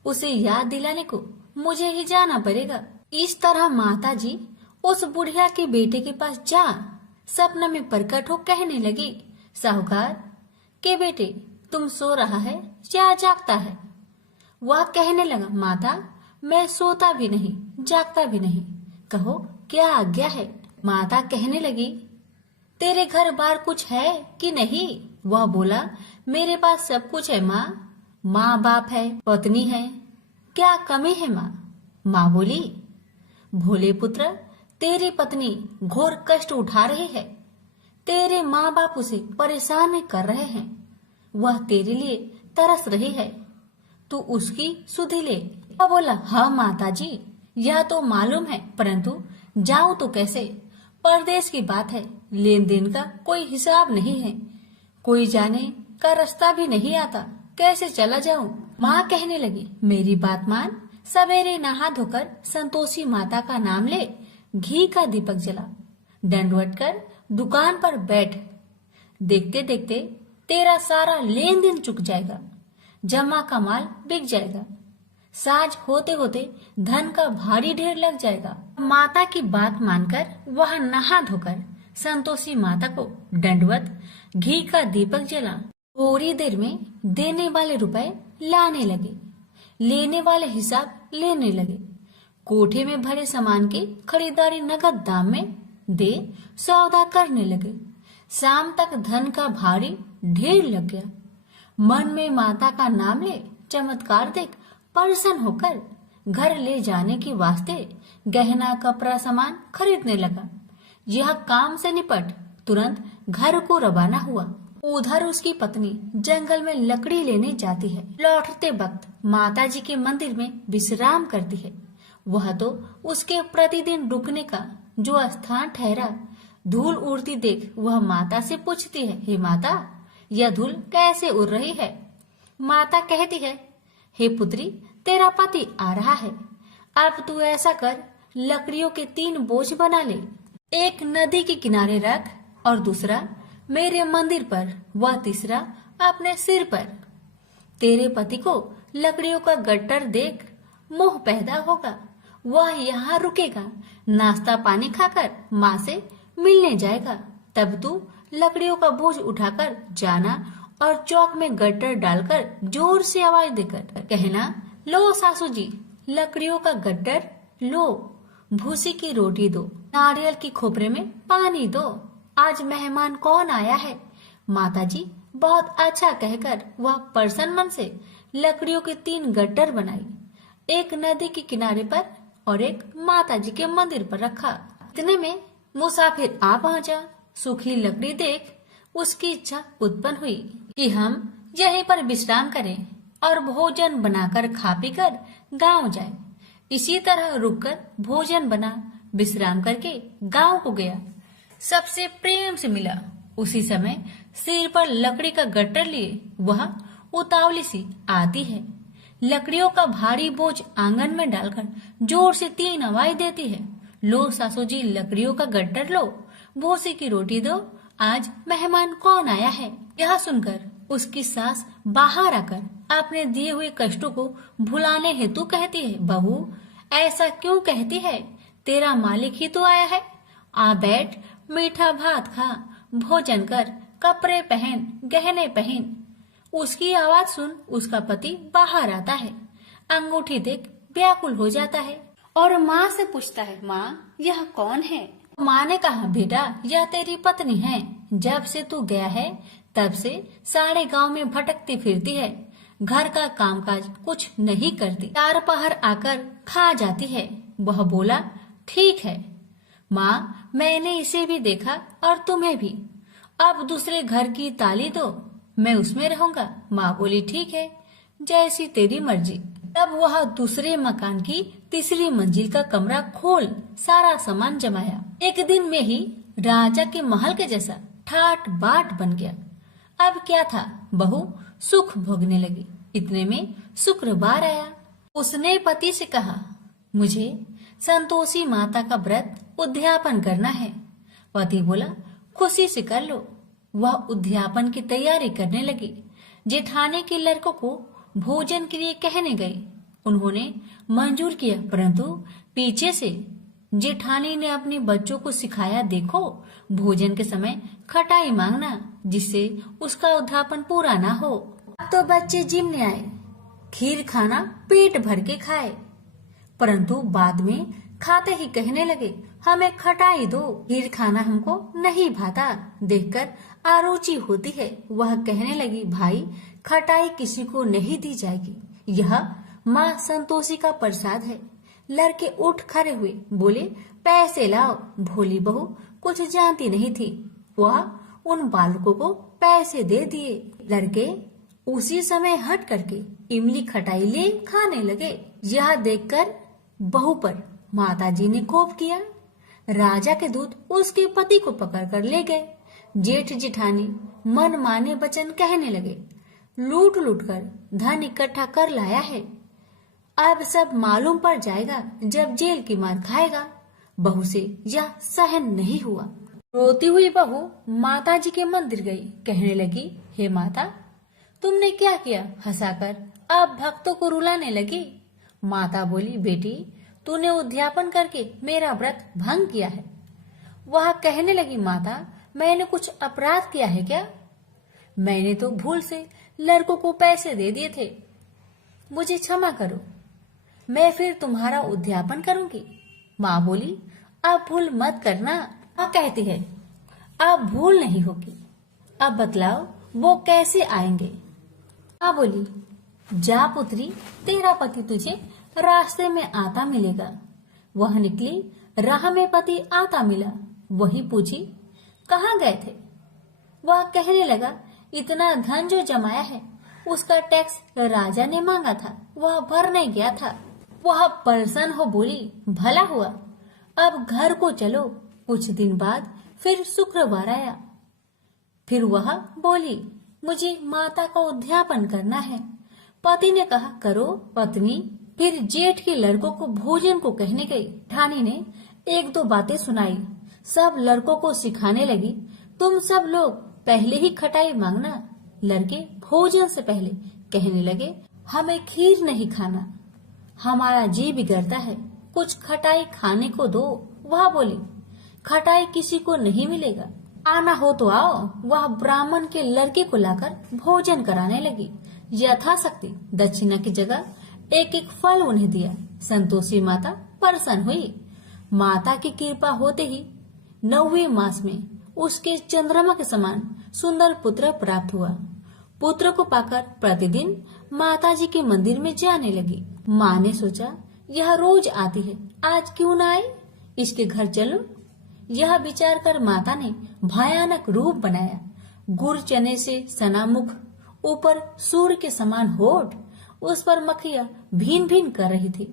उसे याद दिलाने को मुझे ही जाना पड़ेगा। इस तरह माता जी उस बुढ़िया के बेटे के पास जा सपना में प्रकट हो कहने लगी, साहूकार के बेटे तुम सो रहा है या जागता है? वह कहने लगा, माता मैं सोता भी नहीं जागता भी नहीं, कहो क्या आज्ञा है? माता कहने लगी, तेरे घर बार कुछ है कि नहीं? वह बोला, मेरे पास सब कुछ है माँ, माँ बाप है, पत्नी है, क्या कमी है माँ? माँ बोली, भोले पुत्र तेरी पत्नी घोर कष्ट उठा रही है, तेरे माँ बाप उसे परेशान कर रहे हैं, वह तेरे लिए तरस रही है, तू उसकी सुधि ले। वह बोला, हाँ माता जी यह तो मालूम है, परंतु जाऊं तो कैसे? परदेश की बात है, लेन देन का कोई हिसाब नहीं है, कोई जाने का रास्ता भी नहीं आता, कैसे चला जाऊं? माँ कहने लगी, मेरी बात मान, सवेरे नहा धोकर संतोषी माता का नाम ले, घी का दीपक जला, दंडवत कर दुकान पर बैठ, देखते देखते तेरा सारा लेन देन चुक जाएगा, जमा का माल बिक जाएगा, साज होते होते धन का भारी ढेर लग जाएगा। माता की बात मानकर वह नहा धोकर संतोषी माता को दंडवत घी का दीपक जला थोड़ी देर में देने वाले रुपए लाने लगे, लेने वाले हिसाब लेने लगे। कोठे में भरे सामान की खरीदारी नगद दाम में दे सौदा करने लगे। शाम तक धन का भारी ढेर लग गया। मन में माता का नाम ले चमत्कार देख प्रसन्न होकर घर ले जाने के वास्ते गहना कपड़ा सामान खरीदने लगा। यह काम से निपट तुरंत घर को रवाना हुआ। उधर उसकी पत्नी जंगल में लकड़ी लेने जाती है। लौटते वक्त माता जी के मंदिर में विश्राम करती है। वह तो उसके प्रतिदिन रुकने का जो स्थान ठहरा। धूल उड़ती देख वह माता से पूछती है, हे माता, यह धूल कैसे उड़ रही है? माता कहती है, हे पुत्री, तेरा पति आ रहा है। अब तू ऐसा कर, लकड़ियों के 3 बोझ बना ले, एक नदी के किनारे रख और दूसरा मेरे मंदिर पर, वह तीसरा अपने सिर पर। तेरे पति को लकड़ियों का गट्टर देख मोह पैदा होगा। वह यहाँ रुकेगा, नाश्ता पानी खाकर माँ से मिलने जाएगा। तब तू लकड़ियों का बोझ उठाकर जाना और चौक में गट्टर डालकर जोर से आवाज देकर कहना, लो सासू जी, लकड़ियों का गट्टर लो, भूसी की रोटी दो, नारियल की खोपरे में पानी दो, आज मेहमान कौन आया है? माताजी बहुत अच्छा कहकर वह प्रसन्न मन से लकड़ियों के 3 गट्टर बनाई, एक नदी के किनारे पर और एक माताजी के मंदिर पर रखा। इतने में मुसाफिर आ पहुंचा। सूखी लकड़ी देख उसकी इच्छा उत्पन्न हुई कि हम यहीं पर विश्राम करें और भोजन बनाकर खा पीकर गांव जाए। इसी तरह रुककर भोजन बना, विश्राम करके गांव को गया। सबसे प्रेम से मिला। उसी समय सिर पर लकड़ी का गट्टर लिए वह उतावली सी आती है। लकड़ियों का भारी बोझ आंगन में डालकर जोर से 3 आवाज देती है, लो सासू जी, लकड़ियों का गट्टर लो, भूसी की रोटी दो, आज मेहमान कौन आया है? यह सुनकर उसकी सास बाहर आकर अपने दिए हुए कष्टों को भुलाने हेतु कहती है, बहू ऐसा क्यों कहती है? तेरा मालिक ही तो आया है। आ बैठ, मीठा भात खा, भोजन कर, कपड़े पहन, गहने पहन। उसकी आवाज सुन उसका पति बाहर आता है। अंगूठी देख व्याकुल हो जाता है और माँ से पूछता है, माँ यह कौन है? माँ ने कहा, बेटा यह तेरी पत्नी है। जब से तू गया है तब से सारे गांव में भटकती फिरती है, घर का कामकाज कुछ नहीं करती, 4 पहर आकर खा जाती है। वह बोला, ठीक है माँ, मैंने इसे भी देखा और तुम्हें भी। अब दूसरे घर की ताली दो, मैं उसमें रहूंगा। माँ बोली, ठीक है, जैसी तेरी मर्जी। तब वह दूसरे मकान की 3री मंजिल का कमरा खोल सारा सामान जमाया। एक दिन में ही राजा के महल के जैसा ठाट बाट बन गया। अब क्या था, बहू सुख भोगने लगी। इतने में शुक्रवार आया। उसने पति से कहा, मुझे संतोषी माता का व्रत उद्यापन करना है। पति बोला, खुशी से कर लो। वह उद्यापन की तैयारी करने लगी। जेठानी के लड़कों को भोजन के लिए कहने गई। उन्होंने मंजूर किया, परंतु पीछे से जेठानी ने अपने बच्चों को सिखाया, देखो भोजन के समय खटाई मांगना, जिससे उसका उद्यापन पूरा ना हो। अब तो बच्चे जिमने आए, खीर खाना पेट भर के खाए, परंतु बाद में खाते ही कहने लगे, हमें खटाई दो, खीर खाना हमको नहीं भाता। देखकर आरुचि होती है। वह कहने लगी, भाई खटाई किसी को नहीं दी जाएगी, यह माँ संतोषी का प्रसाद है। लड़के उठ खड़े हुए, बोले, पैसे लाओ। भोली बहू कुछ जानती नहीं थी। वह उन बालकों को पैसे दे दिए। लड़के उसी समय हट करके इमली खटाई ले खाने लगे। यह देखकर बहू पर माताजी ने कोप किया। राजा के दूत उसके पति को पकड़कर ले गए। जेठ जेठानी मन माने वचन कहने लगे, लूट लूट कर धन इकट्ठा कर लाया है, अब सब मालूम पड़ जाएगा जब जेल की मार खाएगा। बहू से यह सहन नहीं हुआ। रोती हुई बहू माताजी के मंदिर गई। कहने लगी, हे माता, तुमने क्या किया? हंसाकर अब भक्तों को रुलाने लगी। माता बोली, बेटी, तूने उद्यापन करके मेरा व्रत भंग किया है। वह कहने लगी, माता, मैंने कुछ अपराध किया है क्या? मैंने तो भूल से लड़कों को पैसे दे दिए थे, मुझे क्षमा करो, मैं फिर तुम्हारा उद्यापन करूंगी। माँ बोली, अब भूल मत करना। माँ कहती है, अब भूल नहीं होगी, अब बतलाओ वो कैसे आएंगे? माँ बोली, जा पुत्री, तेरा पति तुझे रास्ते में आता मिलेगा। वह निकली, राह में पति आता मिला। वही पूछी, कहाँ गए थे? वह कहने लगा, इतना धन जो जमाया है उसका टैक्स राजा ने मांगा था, वह भरने गया था। वह प्रसन्न हो बोली, भला हुआ, अब घर को चलो। कुछ दिन बाद फिर शुक्रवार आया। फिर वह बोली, मुझे माता का उद्यापन करना है। पति ने कहा, करो। पत्नी फिर जेठ के लड़कों को भोजन को कहने गई। ठानी ने एक दो बातें सुनाई, सब लड़कों को सिखाने लगी, तुम सब लोग पहले ही खटाई मांगना। लड़के भोजन से पहले कहने लगे, हमें खीर नहीं खाना, हमारा जी बिगड़ता है, कुछ खटाई खाने को दो। वह बोली, खटाई किसी को नहीं मिलेगा, आना हो तो आओ। वह ब्राह्मण के लड़के को लाकर भोजन कराने लगी। यथाशक्ति दक्षिणा की जगह एक एक फल उन्हें दिया। संतोषी माता प्रसन्न हुई। माता की कृपा होते ही 9वें मास में उसके चंद्रमा के समान सुंदर पुत्र प्राप्त हुआ। पुत्र को पाकर प्रतिदिन माताजी के मंदिर में जाने लगी। माँ ने सोचा, यह रोज आती है, आज क्यों न आए, इसके घर चलो। यह विचार कर माता ने भयानक रूप बनाया। गुड़ चने से सना मुख, ऊपर सूर्य के समान होठ, उस पर मक्खियां भीन भीन कर रही थी।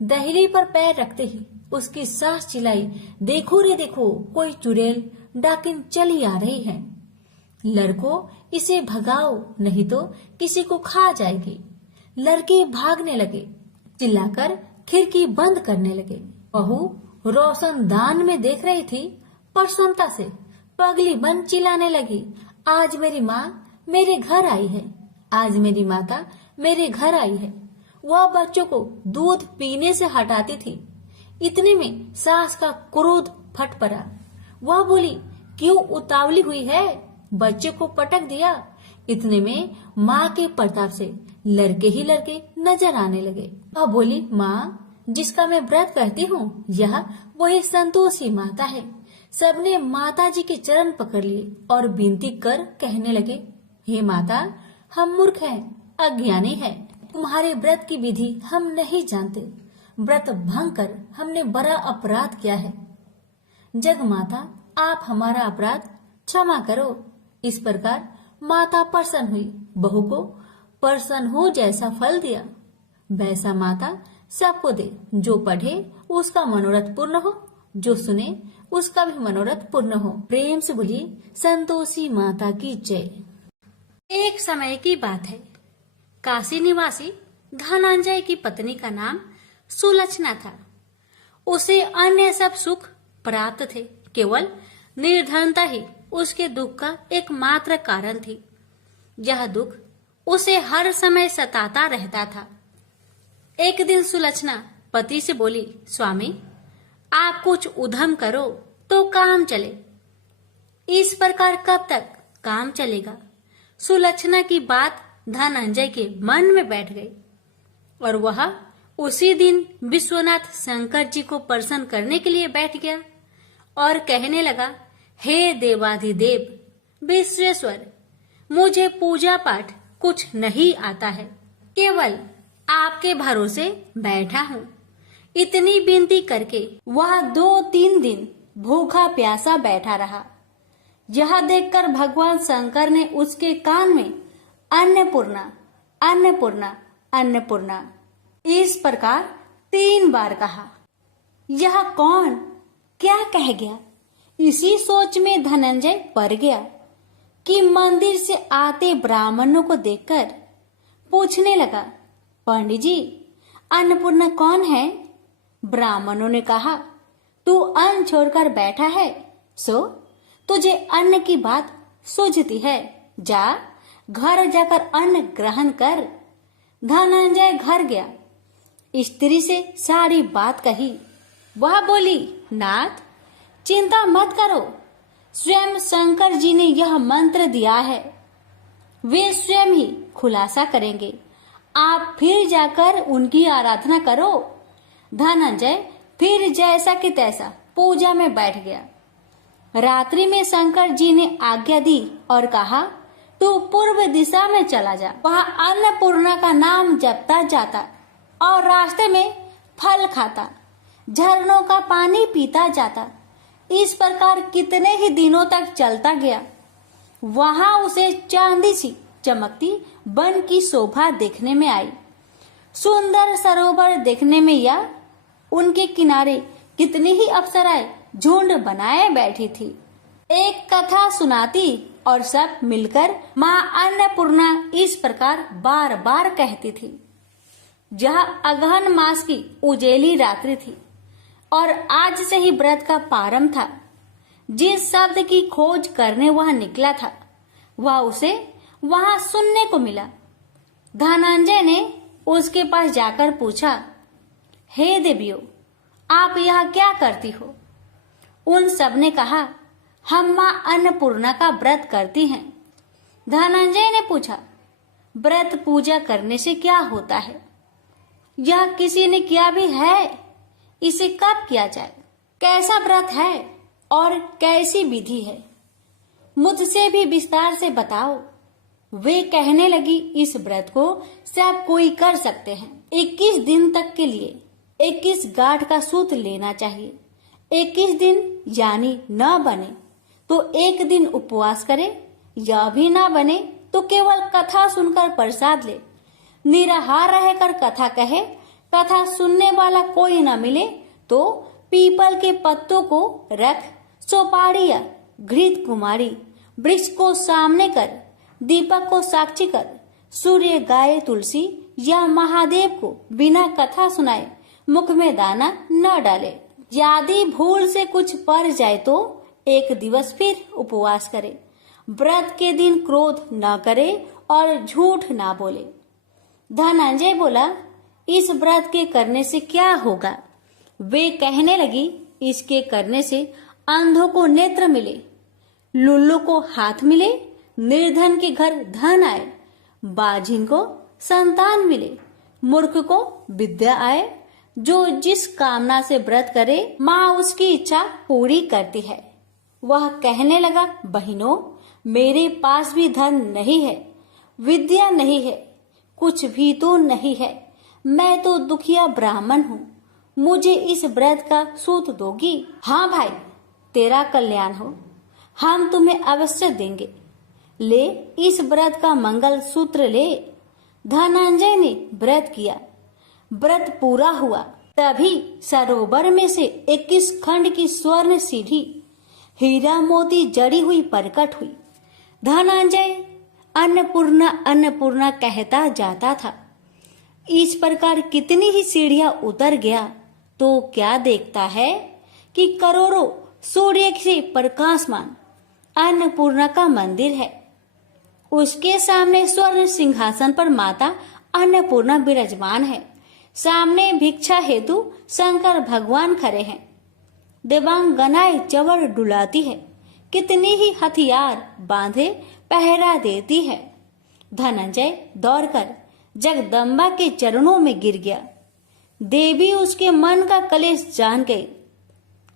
दहली पर पैर रखते ही उसकी सास चिल्लाई, देखो रे देखो, कोई चुड़ैल डाकिन चली आ रही है, लड़कों इसे भगाओ, नहीं तो किसी को खा जाएगी। लड़के भागने लगे, चिल्लाकर खिड़की बंद करने लगे। बहू रोशनदान में देख रही थी, प्रसन्नता से पगली बन चिल्लाने लगी, आज मेरी माँ मेरे घर आई है, आज मेरी माता मेरे घर आई है। वह बच्चों को दूध पीने से हटाती थी। इतने में सास का क्रोध फट पड़ा। वह बोली, क्यों उतावली हुई है, बच्चे को पटक दिया। इतने में माँ के प्रताप से लड़के ही लड़के नजर आने लगे। वह बोली, माँ, जिसका मैं व्रत करती हूँ, यह वही संतोषी माता है। सबने माता जी के चरण पकड़ लिए और विनती कर कहने लगे, हे माता, हम मूर्ख हैं, अज्ञानी हैं, तुम्हारे व्रत की विधि हम नहीं जानते, व्रत भंग कर हमने बड़ा अपराध किया है। जग माता, आप हमारा अपराध क्षमा करो। इस प्रकार माता प्रसन्न हुई। बहू को प्रसन्न हो जैसा फल दिया, वैसा माता सबको दे। जो पढ़े उसका मनोरथ पूर्ण हो, जो सुने उसका भी मनोरथ पूर्ण हो। प्रेम से बोलिए, संतोषी माता की जय। एक समय की बात है, काशी निवासी धनंजय की पत्नी का नाम सुलक्षणा था। उसे अन्य सब सुख प्राप्त थे, केवल निर्धनता ही उसके दुख का एकमात्र कारण थी। यह दुख उसे हर समय सताता रहता था। एक दिन सुलक्षणा पति से बोली, स्वामी, आप कुछ उद्यम करो तो काम चले। इस प्रकार कब तक काम चलेगा? सुलक्षणा की बात धनंजय के मन में बैठ गई और वह उसी दिन विश्वनाथ शंकर जी को प्रसन्न करने के लिए बैठ गया और कहने लगा, हे देवाधिदेव विश्वेश्वर, मुझे पूजा पाठ कुछ नहीं आता है, केवल आपके भरोसे बैठा हूँ। इतनी विनती करके वह 2-3 दिन भूखा प्यासा बैठा रहा। यह देखकर भगवान शंकर ने उसके कान में अन्नपूर्णा अन्नपूर्णा अन्नपूर्णा इस प्रकार 3 बार कहा। यह कौन क्या कह गया? इसी सोच में धनंजय पड़ गया कि मंदिर से आते ब्राह्मणों को देखकर पूछने लगा, पंडित जी, अन्नपूर्णा कौन है? ब्राह्मणों ने कहा, तू अन्न छोड़कर बैठा है, सो तुझे अन्न की बात सूझती है, जा घर जाकर अन्न ग्रहण कर। धनंजय घर गया, स्त्री से सारी बात कही। वह बोली, नाथ चिंता मत करो, स्वयं शंकर जी ने यह मंत्र दिया है, वे स्वयं ही खुलासा करेंगे, आप फिर जाकर उनकी आराधना करो। धनंजय फिर जैसा कि तैसा पूजा में बैठ गया। रात्रि में शंकर जी ने आज्ञा दी और कहा, तू पूर्व दिशा में चला जा, वहां अन्नपूर्णा का नाम जपता जाता और रास्ते में फल खाता, झरनों का पानी पीता जाता। इस प्रकार कितने ही दिनों तक चलता गया। वहां उसे चांदी सी चमकती वन की शोभा देखने में आई। सुंदर सरोवर देखने में या उनके किनारे कितनी ही अप्सराएं झुंड बनाए बैठी थी। एक कथा सुनाती और सब मिलकर माँ अन्नपूर्णा इस प्रकार बार बार कहती थी। जहाँ अगहन मास की उजेली रात्रि थी और आज से ही व्रत का प्रारंभ था। जिस शब्द की खोज करने वह निकला था वह उसे वहां सुनने को मिला। धनंजय ने उसके पास जाकर पूछा, हे देवियों, आप यहाँ क्या करती हो? उन सब ने कहा, हम माँ अन्नपूर्णा का व्रत करती हैं। धनंजय ने पूछा, व्रत पूजा करने से क्या होता है? यह किसी ने किया भी है? इसे कब किया जाए? कैसा व्रत है और कैसी विधि है? मुझसे भी विस्तार से बताओ। वे कहने लगी, इस व्रत को सब कोई कर सकते हैं। 21 दिन तक के लिए 21 गांठ का सूत लेना चाहिए। 21 दिन यानी न बने तो एक दिन उपवास करे, या भी ना बने तो केवल कथा सुनकर प्रसाद ले। निराहार रहकर कथा कहे, कथा सुनने वाला कोई न मिले तो पीपल के पत्तों को रख, सुपारी या घृत कुमारी वृक्ष को सामने कर, दीपक को साक्षी कर, सूर्य गाय तुलसी या महादेव को बिना कथा सुनाए मुख में दाना न डाले। यदि भूल से कुछ पड़ जाए तो एक दिवस फिर उपवास करे। व्रत के दिन क्रोध न करे और झूठ ना बोले। धनंजय बोला, इस व्रत के करने से क्या होगा? वे कहने लगी, इसके करने से अंधों को नेत्र मिले, लुल्लू को हाथ मिले, निर्धन के घर धन आए, बाझिन को संतान मिले, मूर्ख को विद्या आए। जो जिस कामना से व्रत करे माँ उसकी इच्छा पूरी करती है। वह कहने लगा, बहनों, मेरे पास भी धन नहीं है, विद्या नहीं है, कुछ भी तो नहीं है। मैं तो दुखिया ब्राह्मण हूँ, मुझे इस व्रत का सूत दोगी? हाँ भाई, तेरा कल्याण हो, हम तुम्हें अवश्य देंगे। ले, इस व्रत का मंगल सूत्र ले। धनंजय ने व्रत किया। व्रत पूरा हुआ तभी सरोवर में से 21 खंड की स्वर्ण सीढ़ी हीरा मोती जड़ी हुई प्रकट हुई। धनंजय अन्नपूर्णा अन्नपूर्णा कहता जाता था। इस प्रकार कितनी ही सीढ़ियां उतर गया तो क्या देखता है कि करोड़ों सूर्य से प्रकाशमान अन्नपूर्णा का मंदिर है। उसके सामने स्वर्ण सिंहासन पर माता अन्नपूर्णा विराजमान है। सामने भिक्षा हेतु शंकर भगवान खड़े हैं। देवांगनाएं चवर डुलाती है, कितनी ही हथियार बांधे पहरा देती है। धनंजय दौड़कर जगदम्बा के चरणों में गिर गया। देवी उसके मन का कलेश जान गई।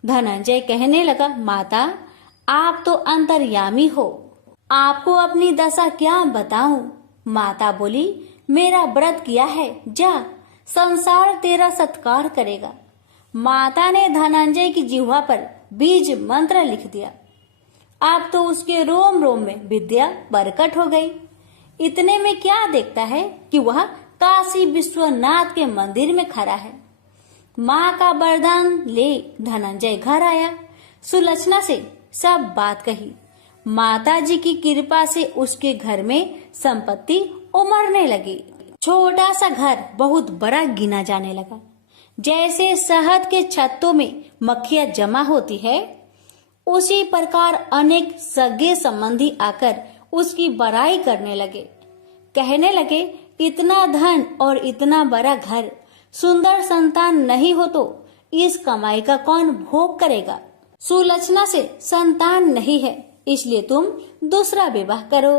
धनंजय कहने लगा, माता, आप तो अंतर्यामी हो, आपको अपनी दशा क्या बताऊं? माता बोली, मेरा व्रत किया है, जा, संसार तेरा सत्कार करेगा। माता ने धनंजय की जिह्वा पर बीज मंत्र लिख दिया। अब तो उसके रोम रोम में विद्या प्रकट हो गई। इतने में क्या देखता है कि वह काशी विश्वनाथ के मंदिर में खड़ा है। माँ का वरदान ले धनंजय घर आया। सुलक्षणा से सब बात कही। माता जी की कृपा से उसके घर में संपत्ति उमड़ने लगी। छोटा सा घर बहुत बड़ा गिना जाने लगा। जैसे शहद के छत्तों में मक्खियां जमा होती है, उसी प्रकार अनेक सगे संबंधी आकर उसकी बड़ाई करने लगे। कहने लगे, इतना धन और इतना बड़ा घर, सुंदर संतान नहीं हो तो इस कमाई का कौन भोग करेगा। सुलक्षणा से संतान नहीं है, इसलिए तुम दूसरा विवाह करो।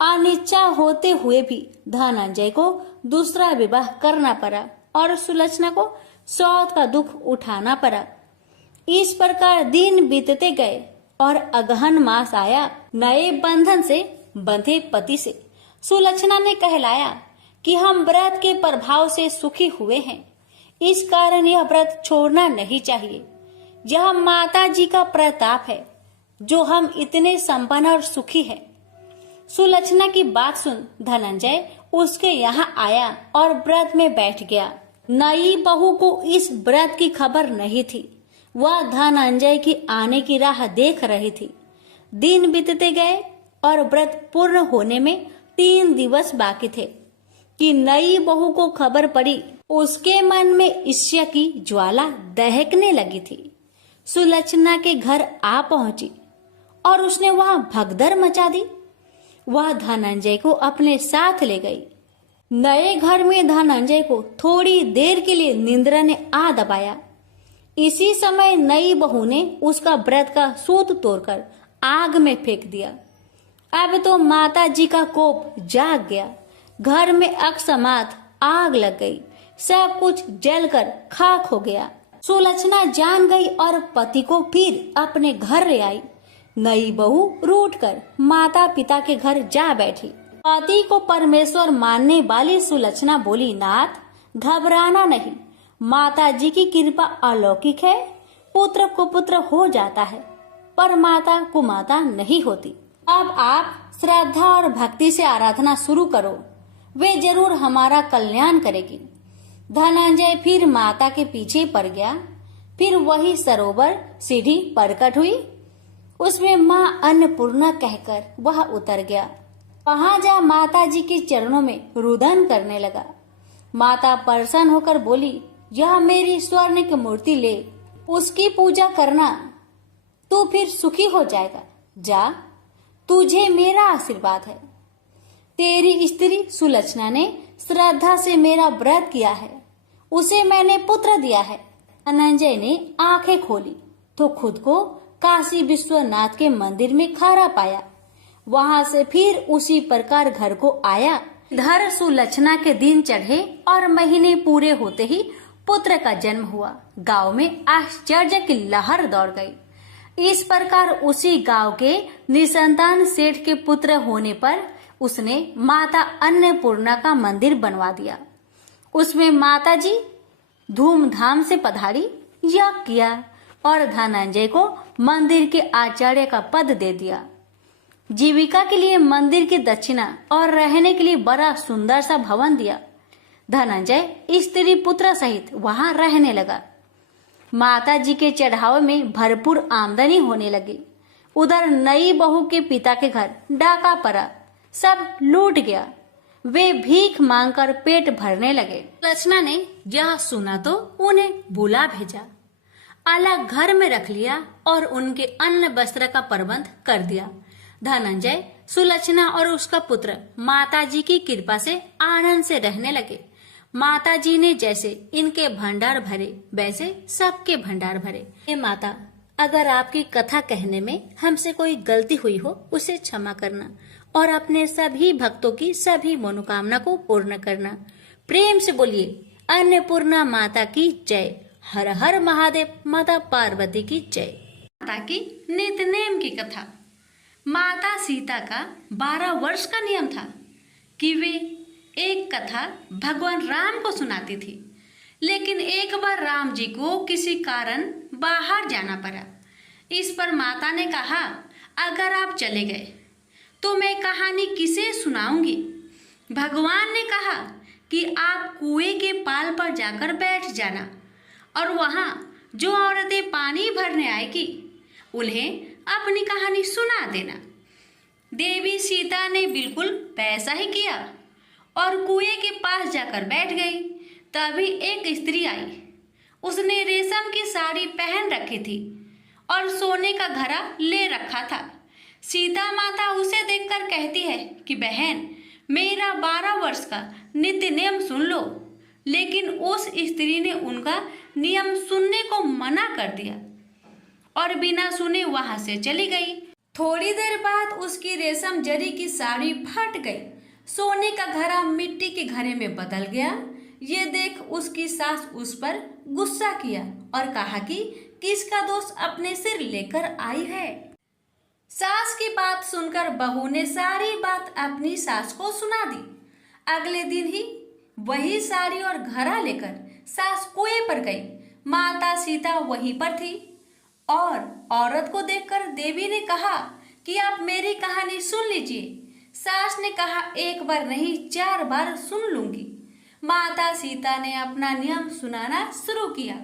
अनिच्छा होते हुए भी धनंजय को दूसरा विवाह करना पड़ा और सुलक्षणा को सौत का दुख उठाना पड़ा। इस प्रकार दिन बीतते गए और अगहन मास आया। नए बंधन से बंधे पति से सुलक्षणा ने कहलाया कि हम व्रत के प्रभाव से सुखी हुए हैं, इस कारण यह व्रत छोड़ना नहीं चाहिए। यह माता जी का प्रताप है जो हम इतने संपन्न और सुखी हैं। सुलक्षणा की बात सुन धनंजय उसके यहाँ आया और व्रत में बैठ गया। नई बहू को इस व्रत की खबर नहीं थी। वह धनंजय की आने की राह देख रही थी। दिन बीतते गए और व्रत पूर्ण होने में 3 दिवस बाकी थे कि नई बहू को खबर पड़ी। उसके मन में ईर्ष्या की ज्वाला दहकने लगी थी। सुलक्षणा के घर आ पहुंची और उसने वहां भगदड़ मचा दी। वह धनंजय को अपने साथ ले गई। नए घर में धनंजय को थोड़ी देर के लिए निंद्रा ने आ दबाया। इसी समय नई बहू ने उसका व्रत का सूत तोड़कर आग में फेंक दिया। अब तो माता जी का कोप जाग गया। घर में अकस्मात आग लग गई। सब कुछ जलकर खाक हो गया। सुलक्षणा जान गई और पति को फिर अपने घर ले आई। नई बहू रूठकर माता पिता के घर जा बैठी। पति को परमेश्वर मानने वाली सुलक्षणा बोली, नाथ घबराना नहीं, माता जी की कृपा अलौकिक है। पुत्र कुपुत्र हो जाता है पर माता कुमाता नहीं होती। अब आप श्रद्धा और भक्ति से आराधना शुरू करो, वे जरूर हमारा कल्याण करेगी। धनंजय फिर माता के पीछे पड़ गया। फिर वही सरोवर सीढ़ी प्रकट हुई। उसमें माँ अन्नपूर्णा कहकर वह उतर गया। वहां जा माता जी के चरणों में रुदन करने लगा। माता प्रसन्न होकर बोली, यह मेरी स्वर्ण की मूर्ति ले, उसकी पूजा करना, तू फिर सुखी हो जाएगा। जा, तुझे मेरा आशीर्वाद है। तेरी स्त्री सुलक्षणा ने श्रद्धा से मेरा व्रत किया है, उसे मैंने पुत्र दिया है। धनंजय ने आंखें खोली तो खुद को काशी विश्वनाथ के मंदिर में खड़ा पाया। वहां से फिर उसी प्रकार घर को आया। इधर सुलक्षणा के दिन चढ़े और महीने पूरे होते ही पुत्र का जन्म हुआ। गांव में आश्चर्य की लहर दौड़ गई। इस प्रकार उसी गांव के निसंतान सेठ के पुत्र होने पर उसने माता अन्नपूर्णा का मंदिर बनवा दिया। उसमें माता जी धूमधाम से पधारी, यज्ञ किया और धनंजय को मंदिर के आचार्य का पद दे दिया। जीविका के लिए मंदिर की दक्षिणा और रहने के लिए बड़ा सुंदर सा भवन दिया। धनंजय स्त्री पुत्र सहित वहां रहने लगा। माता जी के चढ़ावे में भरपूर आमदनी होने लगी। उधर नई बहू के पिता के घर डाका पड़ा, सब लूट गया। वे भीख मांगकर पेट भरने लगे। सुलक्षणा ने यह सुना तो उन्हें बुला भेजा, अलग घर में रख लिया और उनके अन्न वस्त्र का प्रबंध कर दिया। धनंजय, सुलक्षणा और उसका पुत्र माता जी की कृपा से आनंद से रहने लगे। माता जी ने जैसे इनके भंडार भरे वैसे सबके भंडार भरे। हे माता, अगर आपकी कथा कहने में हमसे कोई गलती हुई हो उसे क्षमा करना और अपने सभी भक्तों की सभी मनोकामना को पूर्ण करना। प्रेम से बोलिए अन्नपूर्णा माता की जय। हर हर महादेव, माता पार्वती की जय। माता की नित्यनेम की कथा। माता सीता का 12 वर्ष का नियम था कि वे एक कथा भगवान राम को सुनाती थी। लेकिन एक बार राम जी को किसी कारण बाहर जाना पड़ा। इस पर माता ने कहा, अगर आप चले गए तो मैं कहानी किसे सुनाऊंगी। भगवान ने कहा कि आप कुएं के पाल पर जाकर बैठ जाना और वहां जो औरतें पानी भरने आएगी उन्हें अपनी कहानी सुना देना। देवी सीता ने बिल्कुल वैसा ही किया और कुएं के पास जाकर बैठ गई। तभी एक स्त्री आई। उसने रेशम की साड़ी पहन रखी थी और सोने का घड़ा ले रखा था। सीता माता उसे देखकर कहती है कि बहन, मेरा 12 वर्ष का नित्य नियम सुन लो। लेकिन उस स्त्री ने उनका नियम सुनने को मना कर दिया और बिना सुने वहां से चली गई। थोड़ी देर बाद उसकी रेशम जरी की साड़ी फट गई, सोने का घड़ा मिट्टी के घड़े में बदल गया। ये देख उसकी सास उस पर गुस्सा किया और कहा कि किसका दोष अपने सिर लेकर आई है। सास की बात सुनकर बहू ने सारी बात अपनी सास को सुना दी। अगले दिन ही वही साड़ी और घड़ा लेकर सास कुएं पर गई। माता सीता वहीं पर थी और औरत को देखकर देवी ने कहा कि आप मेरी कहानी सुन लीजिए। सास ने कहा, एक बार नहीं 4 बार सुन लूंगी। माता सीता ने अपना नियम सुनाना शुरू किया।